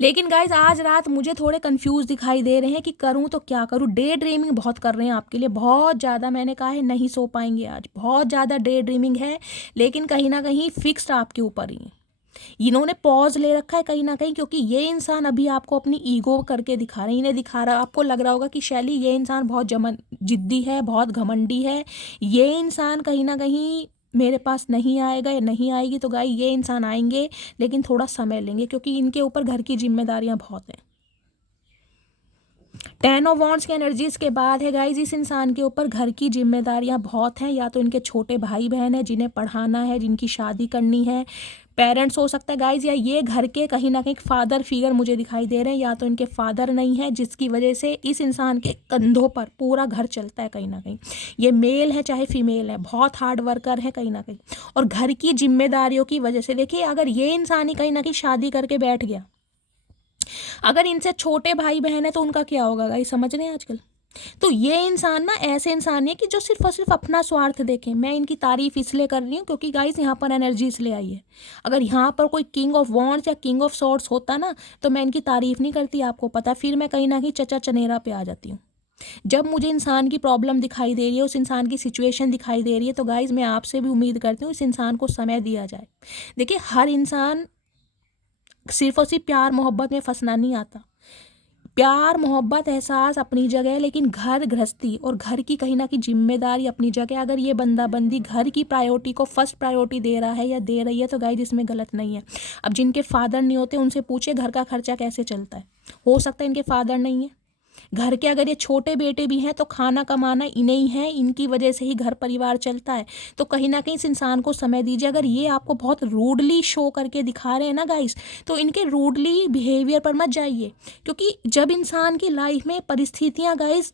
लेकिन गाइज आज रात मुझे थोड़े कंफ्यूज दिखाई दे रहे हैं कि करूं तो क्या करूं। डे ड्रीमिंग बहुत कर रहे हैं आपके लिए, बहुत ज़्यादा। मैंने कहा है नहीं सो पाएंगे आज, बहुत ज़्यादा डे ड्रीमिंग है, लेकिन कहीं ना कहीं फिक्स्ड आपके ऊपर ही है। इन्होंने पॉज ले रखा है कहीं ना कहीं, क्योंकि ये इंसान अभी आपको अपनी ईगो करके दिखा रहे हैं। इन्हें दिखा रहा, आपको लग रहा होगा कि शैली ये इंसान बहुत जिद्दी है, बहुत घमंडी है, ये इंसान कहीं ना कहीं मेरे पास नहीं आएगा या नहीं आएगी। तो गाई ये इंसान आएंगे, लेकिन थोड़ा समय लेंगे, क्योंकि इनके ऊपर घर की जिम्मेदारियां बहुत हैं। 10 ऑफ वॉन्ड्स की एनर्जीज के बाद है गाइज इस इंसान के ऊपर घर की जिम्मेदारियां बहुत हैं। या तो इनके छोटे भाई बहन है जिन्हें पढ़ाना है, जिनकी शादी करनी है, पेरेंट्स हो सकता है गाइज, या ये घर के कहीं ना कहीं फादर फिगर मुझे दिखाई दे रहे हैं। या तो इनके फादर नहीं है, जिसकी वजह से इस इंसान के कंधों पर पूरा घर चलता है कहीं ना कहीं। ये मेल है चाहे फीमेल है, बहुत हार्ड वर्कर है कहीं ना कहीं। और घर की जिम्मेदारियों की वजह से देखिए अगर ये इंसान ही कहीं ना कहीं शादी करके बैठ गया, अगर इनसे छोटे भाई बहन है तो उनका क्या होगा गाइस, समझ रहे हैं आजकल। तो ये इंसान ना ऐसे इंसान है कि जो सिर्फ और सिर्फ अपना स्वार्थ देखें। मैं इनकी तारीफ इसलिए कर रही हूँ क्योंकि गाइस यहाँ पर एनर्जी इसलिए आई है। अगर यहाँ पर कोई किंग ऑफ वॉन्ड्स या किंग ऑफ सॉर्ड्स होता ना तो मैं इनकी तारीफ नहीं करती, आपको पता। फिर मैं कहीं ना कहीं चचा चनेरा पे आ जाती हूँ। जब मुझे इंसान की प्रॉब्लम दिखाई दे रही है, उस इंसान की सिचुएशन दिखाई दे रही है, तो गाइज मैं आपसे भी उम्मीद करती हूँ इस इंसान को समय दिया जाए। देखिए हर इंसान सिर्फ और सिर्फ प्यार मोहब्बत में फंसना नहीं आता। प्यार मोहब्बत एहसास अपनी जगह है, लेकिन घर गृहस्थी और घर की कहीं ना कहीं जिम्मेदारी अपनी जगह। अगर ये बंदा बंदी घर की प्रायोरिटी को फर्स्ट प्रायोरिटी दे रहा है या दे रही है तो गाइस इसमें गलत नहीं है। अब जिनके फादर नहीं होते उनसे पूछे घर का खर्चा कैसे चलता है। हो सकता है इनके फादर नहीं है, घर के अगर ये छोटे बेटे भी हैं तो खाना कमाना इन्हें ही है, इनकी वजह से ही घर परिवार चलता है। तो कहीं ना कहीं इस इंसान को समय दीजिए। अगर ये आपको बहुत रूडली शो करके दिखा रहे हैं ना गाइस, तो इनके रूडली बिहेवियर पर मत जाइए, क्योंकि जब इंसान की लाइफ में परिस्थितियाँ गाइस,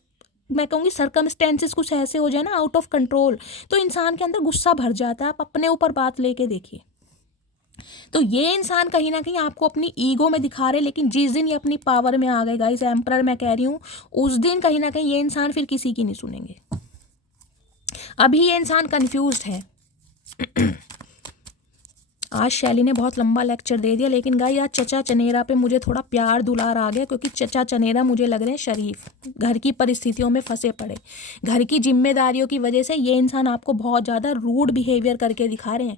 मैं कहूँगी सर्कमस्टेंसेस कुछ ऐसे हो जाए ना आउट ऑफ कंट्रोल, तो इंसान के अंदर गुस्सा भर जाता है। आप अपने ऊपर बात लेके देखिए। तो ये इंसान कहीं ना कहीं आपको अपनी ईगो में दिखा रहे, लेकिन जिस दिन ये अपनी पावर में आ गए गाइस, एम्परर मैं कह रही हूँ, उस दिन कहीं ना कहीं ये इंसान फिर किसी की नहीं सुनेंगे। अभी ये इंसान कंफ्यूज्ड है। आज शैली ने बहुत लंबा लेक्चर दे दिया, लेकिन गाइस आज चचा चनेरा पे मुझे थोड़ा प्यार दुलार आ गया, क्योंकि चचा चनेरा मुझे लग रहे हैं शरीफ, घर की परिस्थितियों में फंसे पड़े, घर की जिम्मेदारियों की वजह से ये इंसान आपको बहुत ज़्यादा रूड बिहेवियर करके दिखा रहे हैं।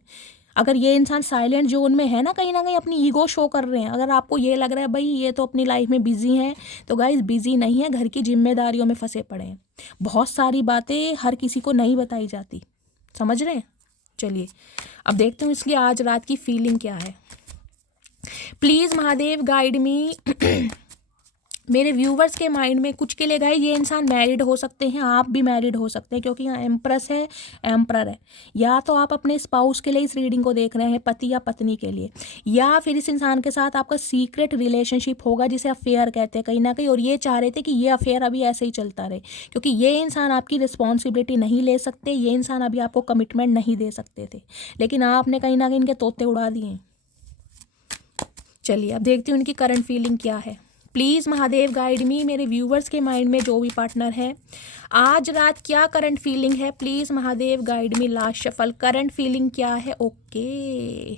अगर ये इंसान साइलेंट जोन में है ना कहीं अपनी ईगो शो कर रहे हैं। अगर आपको ये लग रहा है भाई ये तो अपनी लाइफ में बिजी हैं, तो गाइस बिजी नहीं है, घर की जिम्मेदारियों में फंसे पड़े हैं। बहुत सारी बातें हर किसी को नहीं बताई जाती, समझ रहे हैं। चलिए अब देखते हूँ इसकी आज रात की फीलिंग क्या है। प्लीज़ महादेव गाइड मी। मेरे व्यूवर्स के माइंड में कुछ के लिए गाइस ये इंसान मैरिड हो सकते हैं, आप भी मैरिड हो सकते हैं, क्योंकि यहाँ एम्प्रेस है, एम्परर है। या तो आप अपने स्पाउस के लिए इस रीडिंग को देख रहे हैं, पति या पत्नी के लिए, या फिर इस इंसान के साथ आपका सीक्रेट रिलेशनशिप होगा जिसे अफेयर कहते हैं कहीं ना कहीं, और ये चाह रहे थे कि ये अफेयर अभी ऐसे ही चलता रहे, क्योंकि ये इंसान आपकी रिस्पॉन्सिबिलिटी नहीं ले सकते, ये इंसान अभी आपको कमिटमेंट नहीं दे सकते थे, लेकिन आपने कहीं ना कहीं इनके तोते उड़ा दिए। चलिए अब देखती हूँ इनकी करंट फीलिंग क्या है। प्लीज़ महादेव गाइड मी। मेरे व्यूवर्स के माइंड में जो भी पार्टनर है, आज रात क्या करंट फीलिंग है, please Mahadev guide me. Last shuffle, current feeling क्या है। Okay,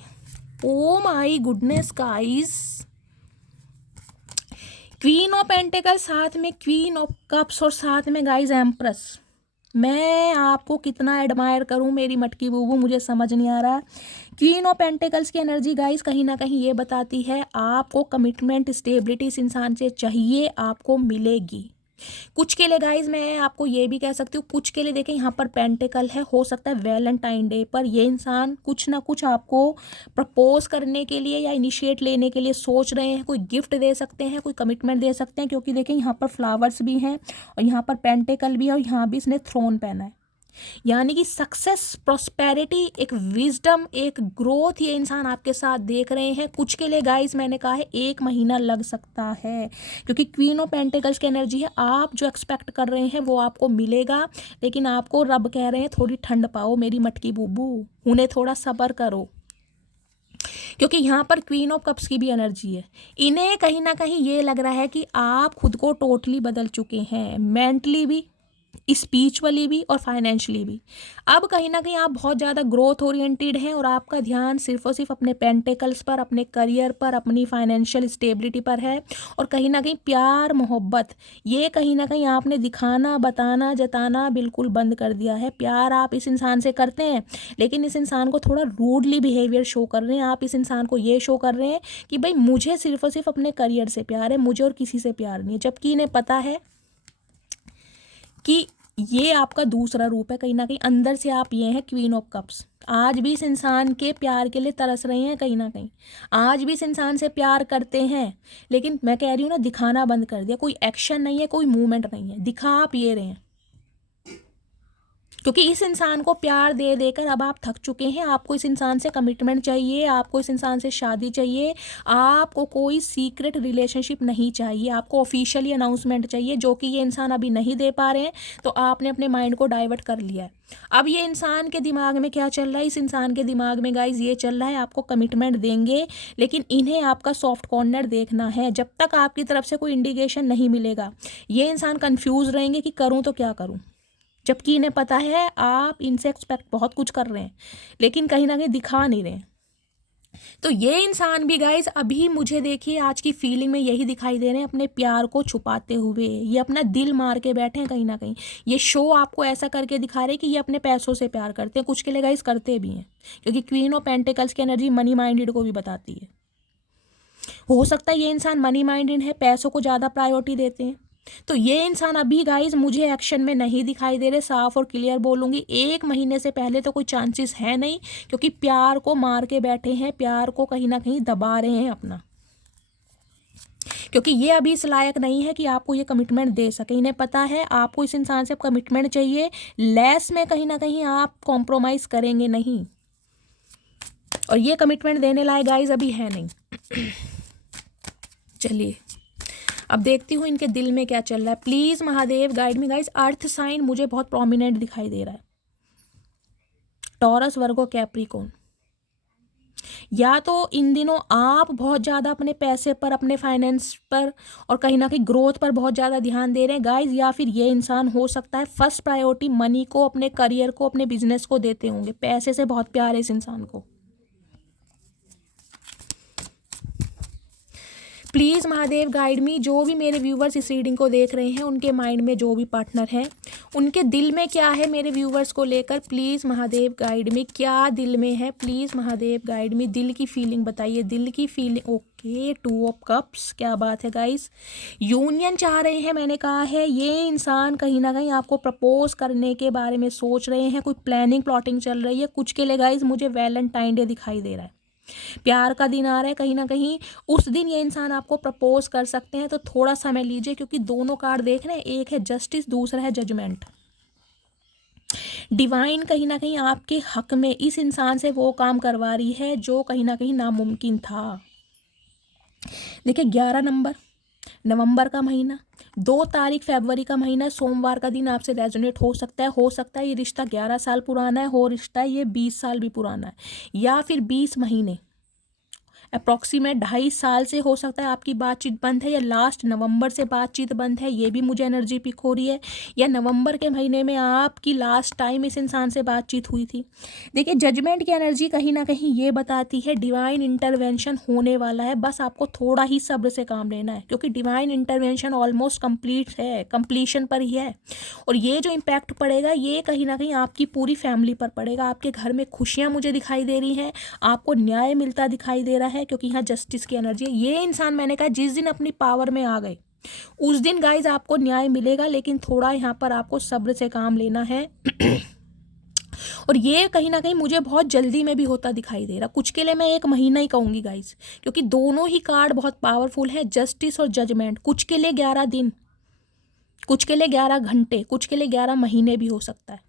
oh my goodness guys, queen of pentacle, साथ में क्वीन ऑफ कप्स, और साथ में गाइस एम्प्रेस। मैं आपको कितना एडमायर करूं मेरी मटकी बूबू, मुझे समझ नहीं आ रहा। क्वीन ऑफ पेंटिकल्स की एनर्जी गाइस कहीं ना कहीं ये बताती है आपको कमिटमेंट, स्टेबिलिटी इस इंसान से चाहिए, आपको मिलेगी। कुछ के लिए गाइज मैं आपको ये भी कह सकती हूँ, कुछ के लिए देखें यहाँ पर पेंटिकल है, हो सकता है वैलेंटाइन डे पर ये इंसान कुछ ना कुछ आपको प्रपोज करने के लिए या इनिशिएट लेने के लिए सोच रहे हैं। कोई गिफ्ट दे सकते हैं, कोई कमिटमेंट दे सकते हैं, क्योंकि देखें यहाँ पर फ्लावर्स भी हैं और यहाँ पर पेंटिकल भी है और यहाँ भी इसने थ्रोन पहना है। यानी कि सक्सेस, प्रॉस्पेरिटी, एक विजडम, एक ग्रोथ ये इंसान आपके साथ देख रहे हैं। कुछ के लिए गाइस मैंने कहा है 1 महीना लग सकता है, क्योंकि क्वीन ऑफ पेंटिकल्स की एनर्जी है। आप जो एक्सपेक्ट कर रहे हैं वो आपको मिलेगा, लेकिन आपको रब कह रहे हैं थोड़ी ठंड पाओ मेरी मटकी बूबू, उन्हें थोड़ा सब्र करो, क्योंकि यहाँ पर क्वीन ऑफ कप्स की भी एनर्जी है। इन्हें कहीं ना कहीं ये लग रहा है कि आप खुद को टोटली बदल चुके हैं, मेंटली भी, स्पिरिचुअली भी और फाइनेंशियली भी। अब कहीं ना कहीं आप बहुत ज़्यादा ग्रोथ ओरिएंटेड हैं और आपका ध्यान सिर्फ और सिर्फ अपने पेंटिकल्स पर, अपने करियर पर, अपनी फाइनेंशियल स्टेबिलिटी पर है। और कहीं ना कहीं प्यार मोहब्बत ये कहीं ना कहीं आपने दिखाना, बताना, जताना बिल्कुल बंद कर दिया है। प्यार आप इस इंसान से करते हैं, लेकिन इस इंसान को थोड़ा रूडली बिहेवियर शो कर रहे हैं। आप इस इंसान को ये शो कर रहे हैं कि भाई मुझे सिर्फ और सिर्फ अपने करियर से प्यार है, मुझे और किसी से प्यार नहीं है, जबकि इन्हें पता है कि ये आपका दूसरा रूप है। कहीं ना कहीं अंदर से आप ये हैं क्वीन ऑफ कप्स। आज भी इस इंसान के प्यार के लिए तरस रहे हैं, कहीं ना कहीं आज भी इस इंसान से प्यार करते हैं, लेकिन मैं कह रही हूँ ना, दिखाना बंद कर दिया। कोई एक्शन नहीं है, कोई मूवमेंट नहीं है, दिखा आप ये रहे हैं, क्योंकि इस इंसान को प्यार दे देकर अब आप थक चुके हैं। आपको इस इंसान से कमिटमेंट चाहिए, आपको इस इंसान से शादी चाहिए, आपको कोई सीक्रेट रिलेशनशिप नहीं चाहिए, आपको ऑफिशियली अनाउंसमेंट चाहिए, जो कि ये इंसान अभी नहीं दे पा रहे हैं। तो आपने अपने माइंड को डाइवर्ट कर लिया है। अब ये इंसान के दिमाग में क्या चल रहा है, इस इंसान के दिमाग में गाइज ये चल रहा है आपको कमिटमेंट देंगे, लेकिन इन्हें आपका सॉफ्ट कॉर्नर देखना है। जब तक आपकी तरफ से कोई इंडिकेशन नहीं मिलेगा, ये इंसान कंफ्यूज रहेंगे कि करूँ तो क्या करूँ, जबकि इन्हें पता है आप इनसे एक्सपेक्ट बहुत कुछ कर रहे हैं, लेकिन कहीं ना कहीं दिखा नहीं रहे। तो ये इंसान भी गाइज अभी मुझे देखिए आज की फीलिंग में यही दिखाई दे रहे हैं, अपने प्यार को छुपाते हुए। ये अपना दिल मार के बैठे हैं, कहीं ना कहीं ये शो आपको ऐसा करके दिखा रहे हैं कि ये अपने पैसों से प्यार करते हैं। कुछ के लिए गाइज करते भी हैं, क्योंकि क्वीन ऑफ पेंटिकल्स की एनर्जी मनी माइंडेड को भी बताती है। हो सकता है ये इंसान मनी माइंडेड है, पैसों को ज़्यादा प्रायोरिटी देते हैं। तो ये इंसान अभी गाइज मुझे एक्शन में नहीं दिखाई दे रहे, साफ और क्लियर बोलूँगी। 1 महीने से पहले तो कोई चांसेस है नहीं, क्योंकि प्यार को मार के बैठे हैं, प्यार को कहीं ना कहीं दबा रहे हैं अपना, क्योंकि ये अभी इस लायक नहीं है कि आपको ये कमिटमेंट दे सके। इन्हें पता है आपको इस इंसान से कमिटमेंट चाहिए, लेस में कहीं ना कहीं आप कॉम्प्रोमाइज करेंगे नहीं, और ये कमिटमेंट देने लायक गाइज अभी है नहीं। चलिए अब देखती हूँ इनके दिल में क्या चल रहा है। Please Mahadev guide me guys. Earth sign मुझे बहुत प्रोमिनेंट दिखाई दे रहा है, टॉरस, वर्गो, कैप्रिकॉर्न। या तो इन दिनों आप बहुत ज़्यादा अपने पैसे पर, अपने फाइनेंस पर और कहीं ना कहीं ग्रोथ पर बहुत ज़्यादा ध्यान दे रहे हैं गाइज, या फिर ये इंसान हो सकता है फर्स्ट प्रायोरिटी मनी को, अपने करियर को, अपने बिजनेस को देते होंगे। पैसे से बहुत प्यार है इस इंसान को। Please Mahadev guide me. जो भी मेरे व्यूवर्स इस रीडिंग को देख रहे हैं, उनके माइंड में जो भी पार्टनर है, उनके दिल में क्या है मेरे व्यूवर्स को लेकर, प्लीज़ महादेव गाइड मी। क्या दिल में है, प्लीज़ महादेव गाइड मी। दिल की फीलिंग बताइए, दिल की फीलिंग। ओके, 2 ऑफ कप्स, क्या बात है गाइस। यूनियन चाह रहे हैं, मैंने कहा है ये इंसान कहीं ना कहीं आपको प्रपोज करने के बारे में सोच रहे हैं, कोई प्लानिंग प्लॉटिंग चल रही है। कुछ के लिए गाइस मुझे वैलेंटाइन डे दिखाई दे रहा है, प्यार का दिन आ रहा है, कहीं ना कहीं उस दिन ये इंसान आपको प्रपोज कर सकते हैं। तो थोड़ा समय लीजिए, क्योंकि दोनों कार्ड देख रहे हैं, एक है जस्टिस, दूसरा है जजमेंट। डिवाइन कहीं ना कहीं आपके हक में इस इंसान से वो काम करवा रही है जो कहीं ना कहीं नामुमकिन था। देखिए 11 नवंबर का महीना, 2 तारीख फरवरी का महीना, सोमवार का दिन आपसे रेजोनेट हो सकता है ये रिश्ता 11 साल पुराना है, हो रिश्ता है ये 20 साल भी पुराना है, या फिर 20 महीने अप्रॉक्सीमेट 2.5 साल से हो सकता है आपकी बातचीत बंद है, या लास्ट नवंबर से बातचीत बंद है, ये भी मुझे एनर्जी पिक हो रही है, या नवंबर के महीने में आपकी लास्ट टाइम इस इंसान से बातचीत हुई थी। देखिए जजमेंट की एनर्जी कहीं ना कहीं ये बताती है डिवाइन इंटरवेंशन होने वाला है, बस आपको थोड़ा ही सब्र से काम लेना है, क्योंकि डिवाइन इंटरवेंशन ऑलमोस्ट कंप्लीट है, कंप्लीशन पर ही है। और ये जो इम्पैक्ट पड़ेगा ये कहीं ना कहीं आपकी पूरी फैमिली पर पड़ेगा। आपके घर में खुशियाँ मुझे दिखाई दे रही हैं, आपको न्याय मिलता दिखाई दे रहा है, क्योंकि यहाँ जस्टिस की एनर्जी है। ये इंसान मैंने कहा जिस दिन अपनी पावर में आ गए उस दिन गाइज आपको न्याय मिलेगा, लेकिन थोड़ा यहाँ पर आपको सब्र से काम लेना है। और ये कहीं ना कहीं मुझे बहुत जल्दी में भी होता दिखाई दे रहा। कुछ के लिए मैं 1 महीना ही कहूँगी गाइज, क्योंकि दोनों ही कार्ड बहुत पावरफुल है, जस्टिस और जजमेंट। कुछ के लिए 11 दिन, कुछ के लिए 11 घंटे, कुछ के लिए 11 महीने भी हो सकता है।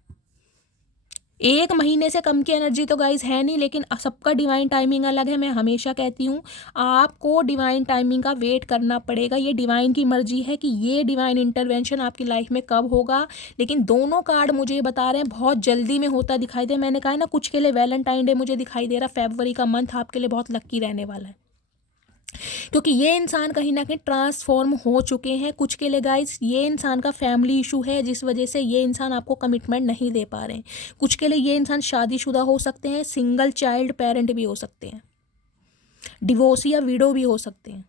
1 महीने से कम की एनर्जी तो गाइज है नहीं, लेकिन सबका डिवाइन टाइमिंग अलग है। मैं हमेशा कहती हूँ आपको डिवाइन टाइमिंग का वेट करना पड़ेगा। ये डिवाइन की मर्जी है कि ये डिवाइन इंटरवेंशन आपकी लाइफ में कब होगा, लेकिन दोनों कार्ड मुझे ये बता रहे हैं बहुत जल्दी में होता दिखाई दे। मैंने कहा है ना, कुछ के लिए वैलेंटाइन डे मुझे दिखाई दे रहा, फरवरी का मंथ आपके लिए बहुत लक्की रहने वाला है, क्योंकि ये इंसान कहीं ना कहीं ट्रांसफॉर्म हो चुके हैं। कुछ के लिए गाइस ये इंसान का फैमिली इशू है, जिस वजह से ये इंसान आपको कमिटमेंट नहीं दे पा रहे हैं। कुछ के लिए ये इंसान शादीशुदा हो सकते हैं, सिंगल चाइल्ड पेरेंट भी हो सकते हैं, डिवोर्स या विडो भी हो सकते हैं।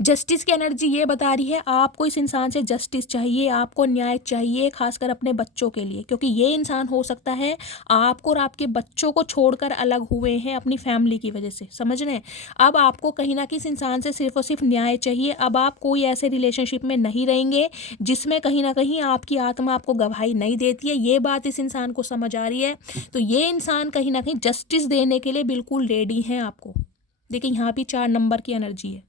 जस्टिस की एनर्जी ये बता रही है आपको इस इंसान से जस्टिस चाहिए, आपको न्याय चाहिए, खासकर अपने बच्चों के लिए, क्योंकि ये इंसान हो सकता है आपको और आपके बच्चों को छोड़कर अलग हुए हैं अपनी फैमिली की वजह से, समझ रहे हैं। अब आपको कहीं ना कहीं इस इंसान से सिर्फ और सिर्फ न्याय चाहिए। अब आप कोई ऐसे रिलेशनशिप में नहीं रहेंगे जिसमें कहीं ना कहीं आपकी आत्मा आपको गवाही नहीं देती है। ये बात इस इंसान को समझ आ रही है, तो ये इंसान कहीं ना कहीं जस्टिस देने के लिए बिल्कुल रेडी हैं आपको। देखिए यहाँ भी 4 नंबर की एनर्जी है।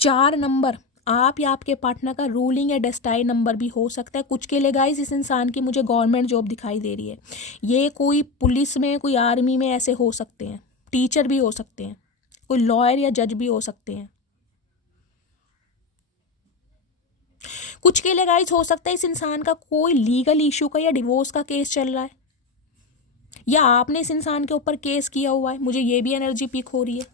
4 नंबर आप या आपके पार्टनर का रूलिंग या डेस्टाइन नंबर भी हो सकता है। कुछ के लिए गाइस इस इंसान की मुझे गवर्नमेंट जॉब दिखाई दे रही है। ये कोई पुलिस में, कोई आर्मी में ऐसे हो सकते हैं, टीचर भी हो सकते हैं, कोई लॉयर या जज भी हो सकते हैं। कुछ के लिए गाइस हो सकता है इस इंसान का कोई लीगल इशू का या डिवोर्स का केस चल रहा है, या आपने इस इंसान के ऊपर केस किया हुआ है, मुझे ये भी एनर्जी पिक हो रही है।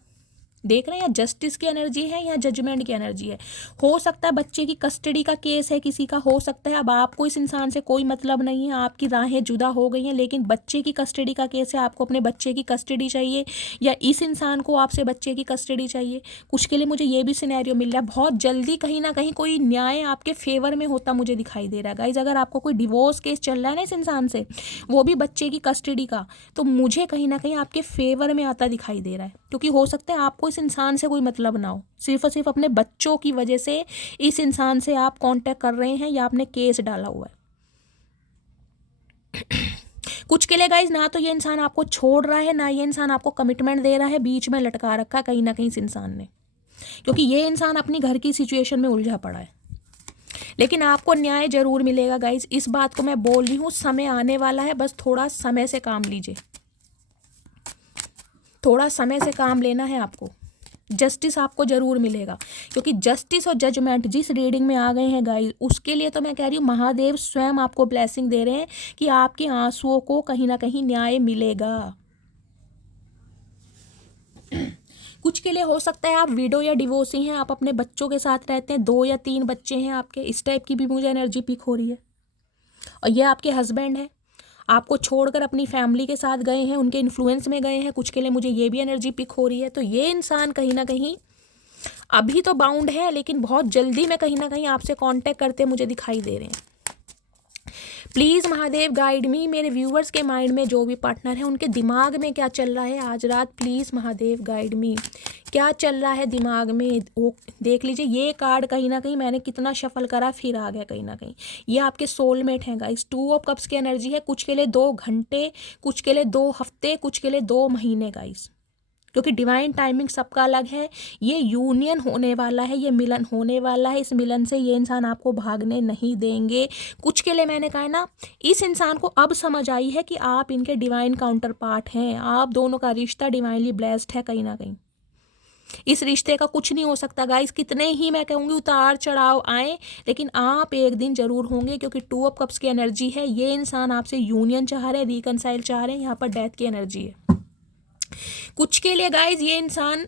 देख रहे हैं, या जस्टिस की एनर्जी है या जजमेंट की एनर्जी है। हो सकता है बच्चे की कस्टडी का केस है किसी का, हो सकता है अब आपको इस इंसान से कोई मतलब नहीं है, आपकी राहें जुदा हो गई हैं, लेकिन बच्चे की कस्टडी का केस है, आपको अपने बच्चे की कस्टडी चाहिए, या इस इंसान को आपसे बच्चे की कस्टडी चाहिए। कुछ के लिए मुझे ये भी सिनेरियो मिल रहा है, बहुत जल्दी कहीं ना कहीं कोई न्याय आपके फेवर में होता मुझे दिखाई दे रहा है गाइज। अगर आपको कोई डिवोर्स केस चल रहा है ना इस इंसान से, वो भी बच्चे की कस्टडी का, तो मुझे कहीं ना कहीं आपके फेवर में आता दिखाई दे रहा है, क्योंकि हो सकता है आपको इस इंसान से कोई मतलब ना हो, सिर्फ और सिर्फ अपने बच्चों की वजह से इस इंसान से आप कांटेक्ट कर रहे हैं या आपने केस डाला हुआ है। कुछ के लिए गाइज ना तो ये इंसान आपको छोड़ रहा है, ना ये इंसान आपको कमिटमेंट दे रहा है, बीच में लटका रखा कहीं ना कहीं इस इंसान ने, क्योंकि ये इंसान अपनी घर की सिचुएशन में उलझा पड़ा है। लेकिन आपको न्याय जरूर मिलेगा गाइज, इस बात को मैं बोल रही हूँ, समय आने वाला है, बस थोड़ा समय से काम लीजिए, थोड़ा समय से काम लेना है आपको। जस्टिस आपको जरूर मिलेगा, क्योंकि जस्टिस और जजमेंट जिस रीडिंग में आ गए हैं गाइस, उसके लिए तो मैं कह रही हूँ महादेव स्वयं आपको ब्लेसिंग दे रहे हैं कि आपके आंसुओं को कहीं ना कहीं न्याय मिलेगा। कुछ के लिए हो सकता है आप विडो या डिवोर्सी हैं, आप अपने बच्चों के साथ रहते हैं, 2 या 3 बच्चे हैं आपके, इस टाइप की भी मुझे एनर्जी पिक हो रही है। और ये आपके हस्बैंड है, आपको छोड़कर अपनी फैमिली के साथ गए हैं, उनके इन्फ्लुएंस में गए हैं, कुछ के लिए मुझे ये भी एनर्जी पिक हो रही है। तो ये इंसान कहीं ना कहीं अभी तो बाउंड है, लेकिन बहुत जल्दी में कहीं ना कहीं आपसे कांटेक्ट करते मुझे दिखाई दे रहे हैं। प्लीज़ महादेव गाइड मी, मेरे व्यूवर्स के माइंड में जो भी पार्टनर है उनके दिमाग में क्या चल रहा है आज रात, प्लीज़ महादेव गाइड मी, क्या चल रहा है दिमाग में वो देख लीजिए। ये कार्ड कहीं ना कहीं मैंने कितना शफल करा फिर आ गया कहीं ना कहीं, ये आपके सोलमेट हैं गाइस। 2 ऑफ कप्स की एनर्जी है, कुछ के लिए 2 घंटे, कुछ के लिए 2 हफ्ते, कुछ के लिए 2 महीने गाइस, क्योंकि डिवाइन टाइमिंग सबका अलग है। ये यूनियन होने वाला है, ये मिलन होने वाला है, इस मिलन से ये इंसान आपको भागने नहीं देंगे। कुछ के लिए मैंने कहा ना, इस इंसान को अब समझ आई है कि आप इनके डिवाइन काउंटर पार्ट हैं, आप दोनों का रिश्ता डिवाइनली ब्लेस्ड है कहीं ना कहीं। इस रिश्ते का कुछ नहीं हो सकता गाइस, कितने ही मैं कहूँगी उतार चढ़ाव आए, लेकिन आप एक दिन जरूर होंगे, क्योंकि 2 ऑफ कप्स की एनर्जी है। ये इंसान आपसे यूनियन चाह रहे हैं, रिकनसाइल चाह रहे हैं, यहाँ पर डेथ की एनर्जी है। कुछ के लिए गाइज ये इंसान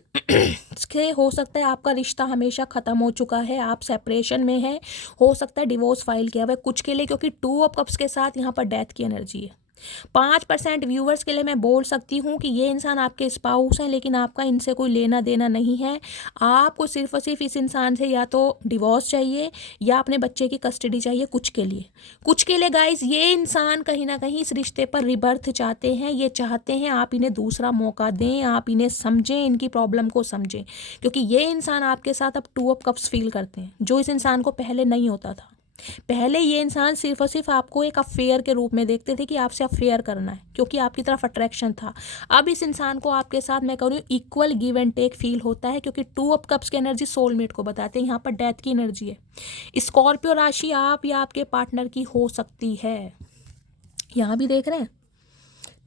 से हो सकता है आपका रिश्ता हमेशा ख़त्म हो चुका है, आप सेपरेशन में है, हो सकता है डिवोर्स फाइल किया हुआ है कुछ के लिए, क्योंकि 2 ऑफ कप्स के साथ यहाँ पर डेथ की एनर्जी है। 5% व्यूवर्स के लिए मैं बोल सकती हूँ कि ये इंसान आपके स्पाउस हैं, लेकिन आपका इनसे कोई लेना देना नहीं है। आपको सिर्फ और सिर्फ इस इंसान से या तो डिवोर्स चाहिए या अपने बच्चे की कस्टडी चाहिए। कुछ के लिए गाइज ये इंसान कहीं ना कहीं इस रिश्ते पर रिबर्थ चाहते हैं, ये चाहते हैं आप इन्हें दूसरा मौका दें, आप इन्हें समझें, इनकी प्रॉब्लम को समझें, क्योंकि ये इंसान आपके साथ अब 2 ऑफ कप्स फील करते हैं, जो इस इंसान को पहले नहीं होता था। पहले ये इंसान सिर्फ और सिर्फ आपको एक अफेयर के रूप में देखते थे कि आपसे अफेयर करना है, क्योंकि आपकी तरफ अट्रैक्शन था। अब इस इंसान को आपके साथ मैं कह रही हूँ equal give and take feel होता है, क्योंकि 2 ऑफ कप्स की एनर्जी सोलमेट को बताते हैं, यहाँ पर डेथ की एनर्जी है। स्कॉर्पियो राशि आप या आपके पार्टनर की हो सकती है, यहाँ भी देख रहे हैं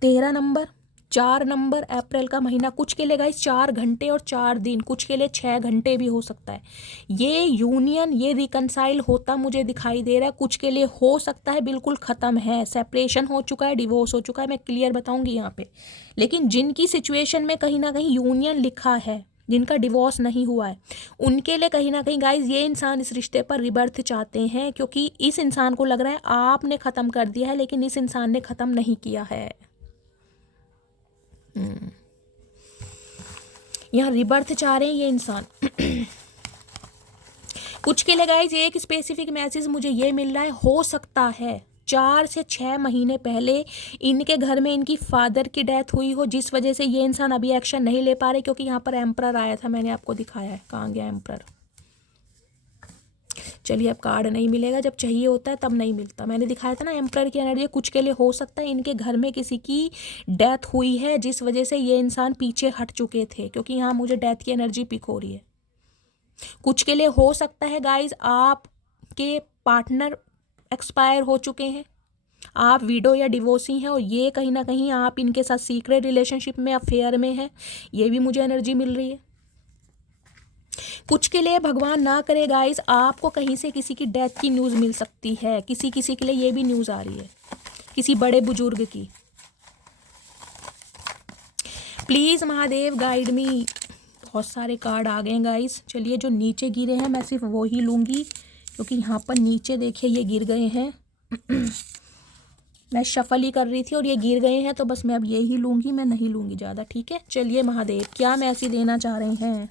13 नंबर 4 नंबर अप्रैल का महीना। कुछ के लिए गाइस 4 घंटे और 4 दिन, कुछ के लिए 6 घंटे भी हो सकता है। ये यूनियन ये रिकनसाइल होता मुझे दिखाई दे रहा है। कुछ के लिए हो सकता है बिल्कुल ख़त्म है, सेपरेशन हो चुका है, डिवोर्स हो चुका है, मैं क्लियर बताऊंगी यहाँ पे। लेकिन जिनकी सिचुएशन में कहीं ना कहीं यूनियन लिखा है, जिनका डिवोर्स नहीं हुआ है, उनके लिए कहीं ना कहीं गाइज ये इंसान इस रिश्ते पर रिबर्थ चाहते हैं, क्योंकि इस इंसान को लग रहा है आपने ख़त्म कर दिया है, लेकिन इस इंसान ने ख़त्म नहीं किया है। यहाँ रिबर्थ चाह रहे हैं ये इंसान। कुछ के लिए गाइज एक स्पेसिफिक मैसेज मुझे ये मिल रहा है, हो सकता है 4 से 6 महीने पहले इनके घर में इनकी फादर की डेथ हुई हो, जिस वजह से ये इंसान अभी एक्शन नहीं ले पा रहे, क्योंकि यहाँ पर एम्परर आया था, मैंने आपको दिखाया है, कहाँ गया एम्परर। चलिए अब कार्ड नहीं मिलेगा, जब चाहिए होता है तब नहीं मिलता। मैंने दिखाया था ना एम्परर की एनर्जी। कुछ के लिए हो सकता है इनके घर में किसी की डेथ हुई है, जिस वजह से ये इंसान पीछे हट चुके थे, क्योंकि यहाँ मुझे डेथ की एनर्जी पिक हो रही है। कुछ के लिए हो सकता है गाइज आपके पार्टनर एक्सपायर हो चुके हैं, आप विडो या डिवोर्सी हैं, और ये कहीं ना कहीं आप इनके साथ सीक्रेट रिलेशनशिप में, अफेयर में हैं, ये भी मुझे एनर्जी मिल रही है। कुछ के लिए भगवान ना करे गाइस आपको कहीं से किसी की डेथ की न्यूज़ मिल सकती है, किसी के लिए ये भी न्यूज़ आ रही है, किसी बड़े बुजुर्ग की। प्लीज़ महादेव गाइड मी, बहुत सारे कार्ड आ गए हैं गाइस। चलिए जो नीचे गिरे हैं मैं सिर्फ वो ही लूँगी, क्योंकि यहाँ पर नीचे देखिए ये गिर गए हैं। मैं शफल ही कर रही थी और ये गिर गए हैं, तो बस मैं अब यही लूँगी, मैं नहीं लूँगी ज़्यादा। ठीक है, चलिए महादेव क्या मैसेज देना चाह रहे हैं।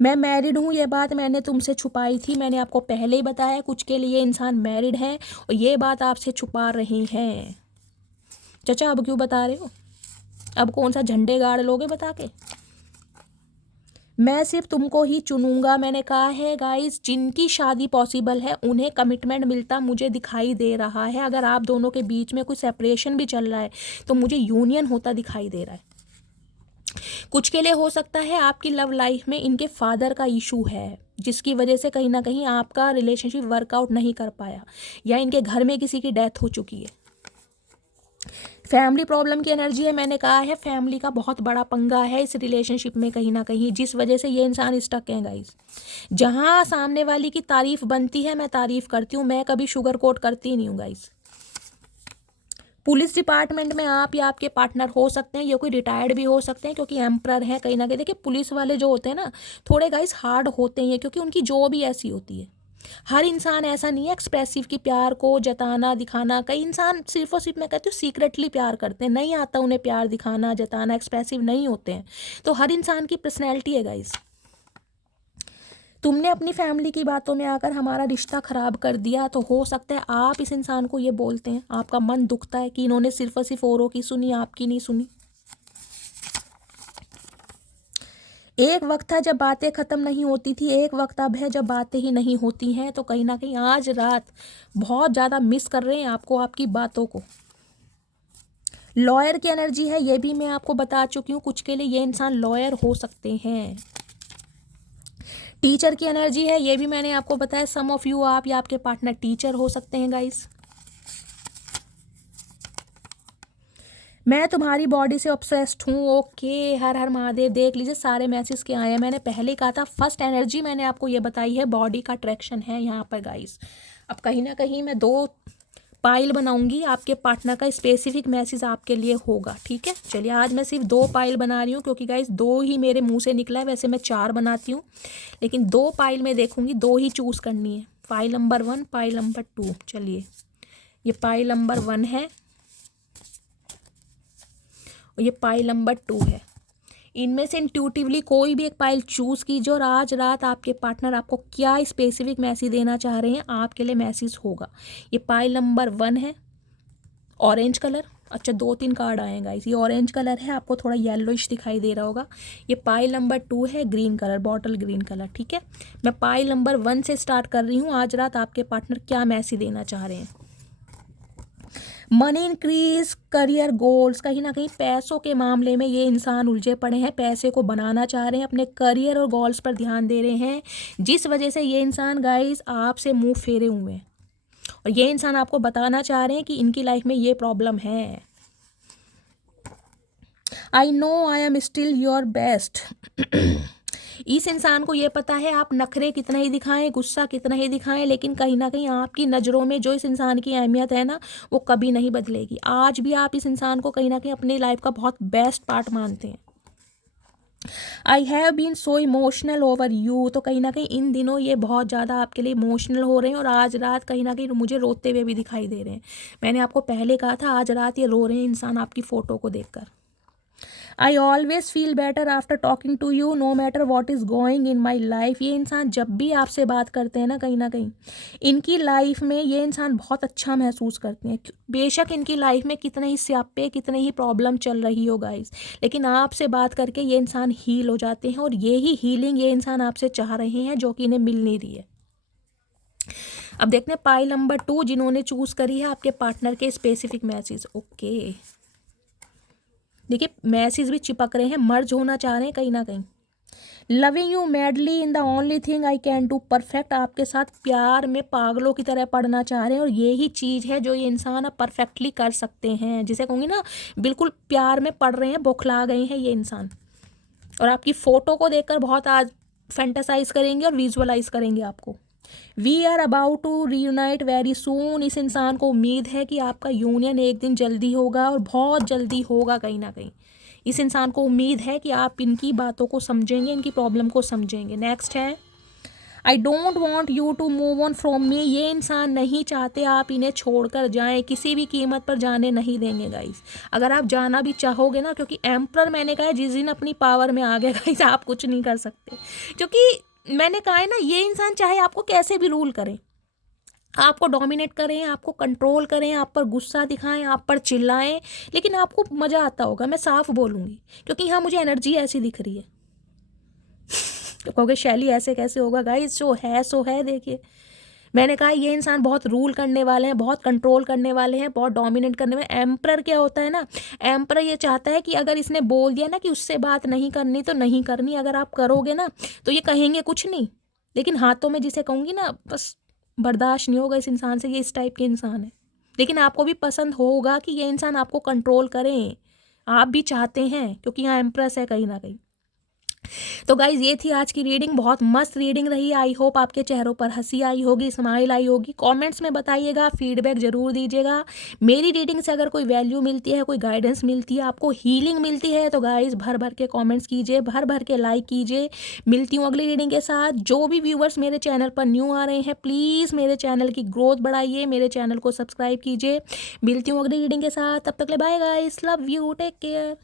मैं मैरिड हूँ, ये बात मैंने तुमसे छुपाई थी। मैंने आपको पहले ही बताया कुछ के लिए इंसान मैरिड है और ये बात आपसे छुपा रहे हैं। चाचा अब क्यों बता रहे हो, अब कौन सा झंडे गाड़ लोगे बता के। मैं सिर्फ तुमको ही चुनूंगा, मैंने कहा है गाइस। जिनकी शादी पॉसिबल है उन्हें कमिटमेंट मिलता मुझे दिखाई दे रहा है। अगर आप दोनों के बीच में कोई सेपरेशन भी चल रहा है तो मुझे यूनियन होता दिखाई दे रहा है। कुछ के लिए हो सकता है आपकी लव लाइफ में इनके फादर का इशू है, जिसकी वजह से कहीं ना कहीं आपका रिलेशनशिप वर्कआउट नहीं कर पाया, या इनके घर में किसी की डेथ हो चुकी है। फैमिली प्रॉब्लम की एनर्जी है, मैंने कहा है फैमिली का बहुत बड़ा पंगा है इस रिलेशनशिप में कहीं ना कहीं, जिस वजह से ये इंसान स्टक हैं गाइस। जहां सामने वाली की तारीफ बनती है मैं तारीफ करती हूँ, मैं कभी शुगर कोट करती नहीं हूँ गाइस। पुलिस डिपार्टमेंट में आप या आपके पार्टनर हो सकते हैं, ये कोई रिटायर्ड भी हो सकते हैं, क्योंकि एम्प्रर है कहीं ना कहीं। देखिए पुलिस वाले जो होते हैं ना थोड़े गाइस हार्ड होते हैं, क्योंकि उनकी जॉब ही ऐसी होती है। हर इंसान ऐसा नहीं है एक्सप्रेसिव की प्यार को जताना दिखाना। कई इंसान सिर्फ और सिर्फ मैं कहती हूँ सीक्रेटली प्यार करते हैं, नहीं आता उन्हें प्यार दिखाना जताना, एक्सप्रेसिव नहीं होते हैं। तो हर इंसान की पर्सनैलिटी है गाइस। तुमने अपनी फैमिली की बातों में आकर हमारा रिश्ता खराब कर दिया, तो हो सकता है आप इस इंसान को ये बोलते हैं, आपका मन दुखता है कि इन्होंने सिर्फ और सिर्फ औरों की सुनी, आपकी नहीं सुनी। एक वक्त था जब बातें ख़त्म नहीं होती थी, एक वक्त अब है जब बातें ही नहीं होती हैं। तो कहीं ना कहीं आज रात बहुत ज़्यादा मिस कर रहे हैं आपको, आपकी बातों को। लॉयर की एनर्जी है, ये भी मैं आपको बता चुकी हूँ। कुछ के लिए ये इंसान लॉयर हो सकते हैं। टीचर की एनर्जी है, ये भी मैंने आपको बताया। सम ऑफ यू आप या आपके पार्टनर टीचर हो सकते हैं गाइस। मैं तुम्हारी बॉडी से ऑब्सेस्ड हूँ। ओके, हर हर महादेव। देख लीजिए सारे मैसेज के आए हैं। मैंने पहले कहा था फर्स्ट एनर्जी मैंने आपको ये बताई है, बॉडी का अट्रैक्शन है यहाँ पर गाइस। अब कहीं ना कहीं मैं 2 पाइल बनाऊंगी, आपके पार्टनर का स्पेसिफिक मैसेज आपके लिए होगा। ठीक है, चलिए आज मैं सिर्फ 2 पाइल बना रही हूँ, क्योंकि गाइस 2 ही मेरे मुंह से निकला है। वैसे मैं 4 बनाती हूँ, लेकिन 2 पाइल में देखूंगी, 2 ही चूज़ करनी है। Pile number 1, pile number 2। चलिए ये पाइल नंबर 1 है और ये पाइल नंबर 2 है। इनमें से इंट्यूटिवली कोई भी एक पाइल चूज़ कीजिए और आज रात आपके पार्टनर आपको क्या स्पेसिफिक मैसेज देना चाह रहे हैं, आपके लिए मैसेज होगा। ये पाइल नंबर 1 है, ऑरेंज कलर। अच्छा 2-3 कार्ड आए हैं गाइस। ये ऑरेंज कलर है, आपको थोड़ा येलोइश दिखाई दे रहा होगा। ये पाइल नंबर 2 है, green colour, bottle green colour. ठीक है, मैं पाइल नंबर 1 से स्टार्ट कर रही हूँ। आज रात आपके पार्टनर क्या मैसेज देना चाह रहे हैं। Money increase, career goals. कहीं ना कहीं पैसों के मामले में ये इंसान उलझे पड़े हैं, पैसे को बनाना चाह रहे हैं, अपने करियर और गोल्स पर ध्यान दे रहे हैं, जिस वजह से ये इंसान गाइस आपसे मुंह फेरे हुए हैं। और ये इंसान आपको बताना चाह रहे हैं कि इनकी लाइफ में ये प्रॉब्लम है। I know I am still your best. इस इंसान को ये पता है आप नखरे कितना ही दिखाएं, गुस्सा कितना ही दिखाएं, लेकिन कहीं ना कहीं आपकी नज़रों में जो इस इंसान की अहमियत है ना वो कभी नहीं बदलेगी। आज भी आप इस इंसान को कहीं ना कहीं अपनी लाइफ का बहुत बेस्ट पार्ट मानते हैं। I have been so emotional over you. तो कहीं ना कहीं इन दिनों ये बहुत ज़्यादा आपके लिए इमोशनल हो रहे हैं और आज रात कहीं ना कहीं मुझे रोते हुए भी दिखाई दे रहे हैं। मैंने आपको पहले कहा था आज रात ये रो रहे हैं इंसान आपकी फ़ोटो को देखकर। I always feel better after talking to you no matter what is going in my life. ये इंसान जब भी आपसे बात करते हैं ना कहीं इनकी लाइफ में ये इंसान बहुत अच्छा महसूस करते हैं। बेशक इनकी लाइफ में कितने ही स्यापे कितने ही प्रॉब्लम चल रही हो गाइस, लेकिन आपसे बात करके ये इंसान हील हो जाते हैं और ये ही हीलिंग ये इंसान आपसे चाह रहे हैं, जो कि इन्हें मिल नहीं रही है। अब देखते हैं पाइल नंबर 2 जिन्होंने चूज़ करी है आपके पार्टनर के स्पेसिफिक मैसेज। ओके, देखिए मैसेज भी चिपक रहे हैं, मर्ज होना चाह रहे हैं कहीं ना कहीं। Loving you madly in the only thing I can do perfect. आपके साथ प्यार में पागलों की तरह पढ़ना चाह रहे हैं और यही चीज़ है जो ये इंसान अब परफेक्टली कर सकते हैं, जिसे कहूँगी ना बिल्कुल प्यार में पढ़ रहे हैं, बौखला गए हैं ये इंसान। और आपकी फ़ोटो को देखकर बहुत आज फैंटासाइज करेंगे और विजुअलाइज करेंगे आपको। We are about to reunite very soon. इस इंसान को उम्मीद है कि आपका यूनियन एक दिन जल्दी होगा और बहुत जल्दी होगा कहीं ना कहीं। इस इंसान को उम्मीद है कि आप इनकी बातों को समझेंगे, इनकी प्रॉब्लम को समझेंगे। नेक्स्ट है I don't want you to move on from me. ये इंसान नहीं चाहते आप इन्हें छोड़कर जाएं, किसी भी कीमत पर जाने नहीं देंगे गाइस। अगर आप जाना भी चाहोगे ना, क्योंकि एम्परर मैंने कहा है जिस दिन अपनी पावर में आ गया गाइस आप कुछ नहीं कर सकते, क्योंकि मैंने कहा है ना ये इंसान चाहे आपको कैसे भी रूल करें, आपको डोमिनेट करें, आपको कंट्रोल करें, आप पर गुस्सा दिखाएं, आप पर चिल्लाएं, लेकिन आपको मज़ा आता होगा, मैं साफ बोलूँगी, क्योंकि यहाँ मुझे एनर्जी ऐसी दिख रही है। तो कहोगे शैली ऐसे कैसे होगा गाइस, जो है सो है। देखिए मैंने कहा ये इंसान बहुत रूल करने वाले हैं, बहुत कंट्रोल करने वाले हैं, बहुत डोमिनेट करने वाले। एम्परर क्या होता है ना, एम्परर ये चाहता है कि अगर इसने बोल दिया ना कि उससे बात नहीं करनी तो नहीं करनी, अगर आप करोगे ना तो ये कहेंगे कुछ नहीं, लेकिन हाथों में जिसे कहूँगी ना बस बर्दाश्त नहीं होगा इस इंसान से, ये इस टाइप के इंसान है। लेकिन आपको भी पसंद होगा कि ये इंसान आपको कंट्रोल करें, आप भी चाहते हैं, क्योंकि यहाँ एम्प्रेस है कहीं ना कहीं। तो गाइज ये थी आज की रीडिंग, बहुत मस्त रीडिंग रही। आई होप आपके चेहरों पर हंसी आई होगी, स्माइल आई होगी। कमेंट्स में बताइएगा, फीडबैक जरूर दीजिएगा। मेरी रीडिंग से अगर कोई वैल्यू मिलती है, कोई गाइडेंस मिलती है, आपको हीलिंग मिलती है तो गाइज भर भर के कमेंट्स कीजिए, भर भर के लाइक कीजिए। मिलती हूँ अगली रीडिंग के साथ। जो भी व्यूवर्स मेरे चैनल पर न्यू आ रहे हैं प्लीज़ मेरे चैनल की ग्रोथ बढ़ाइए, मेरे चैनल को सब्सक्राइब कीजिए। मिलती हूँ अगली रीडिंग के साथ, तब तक ले bye guys, love you, take care.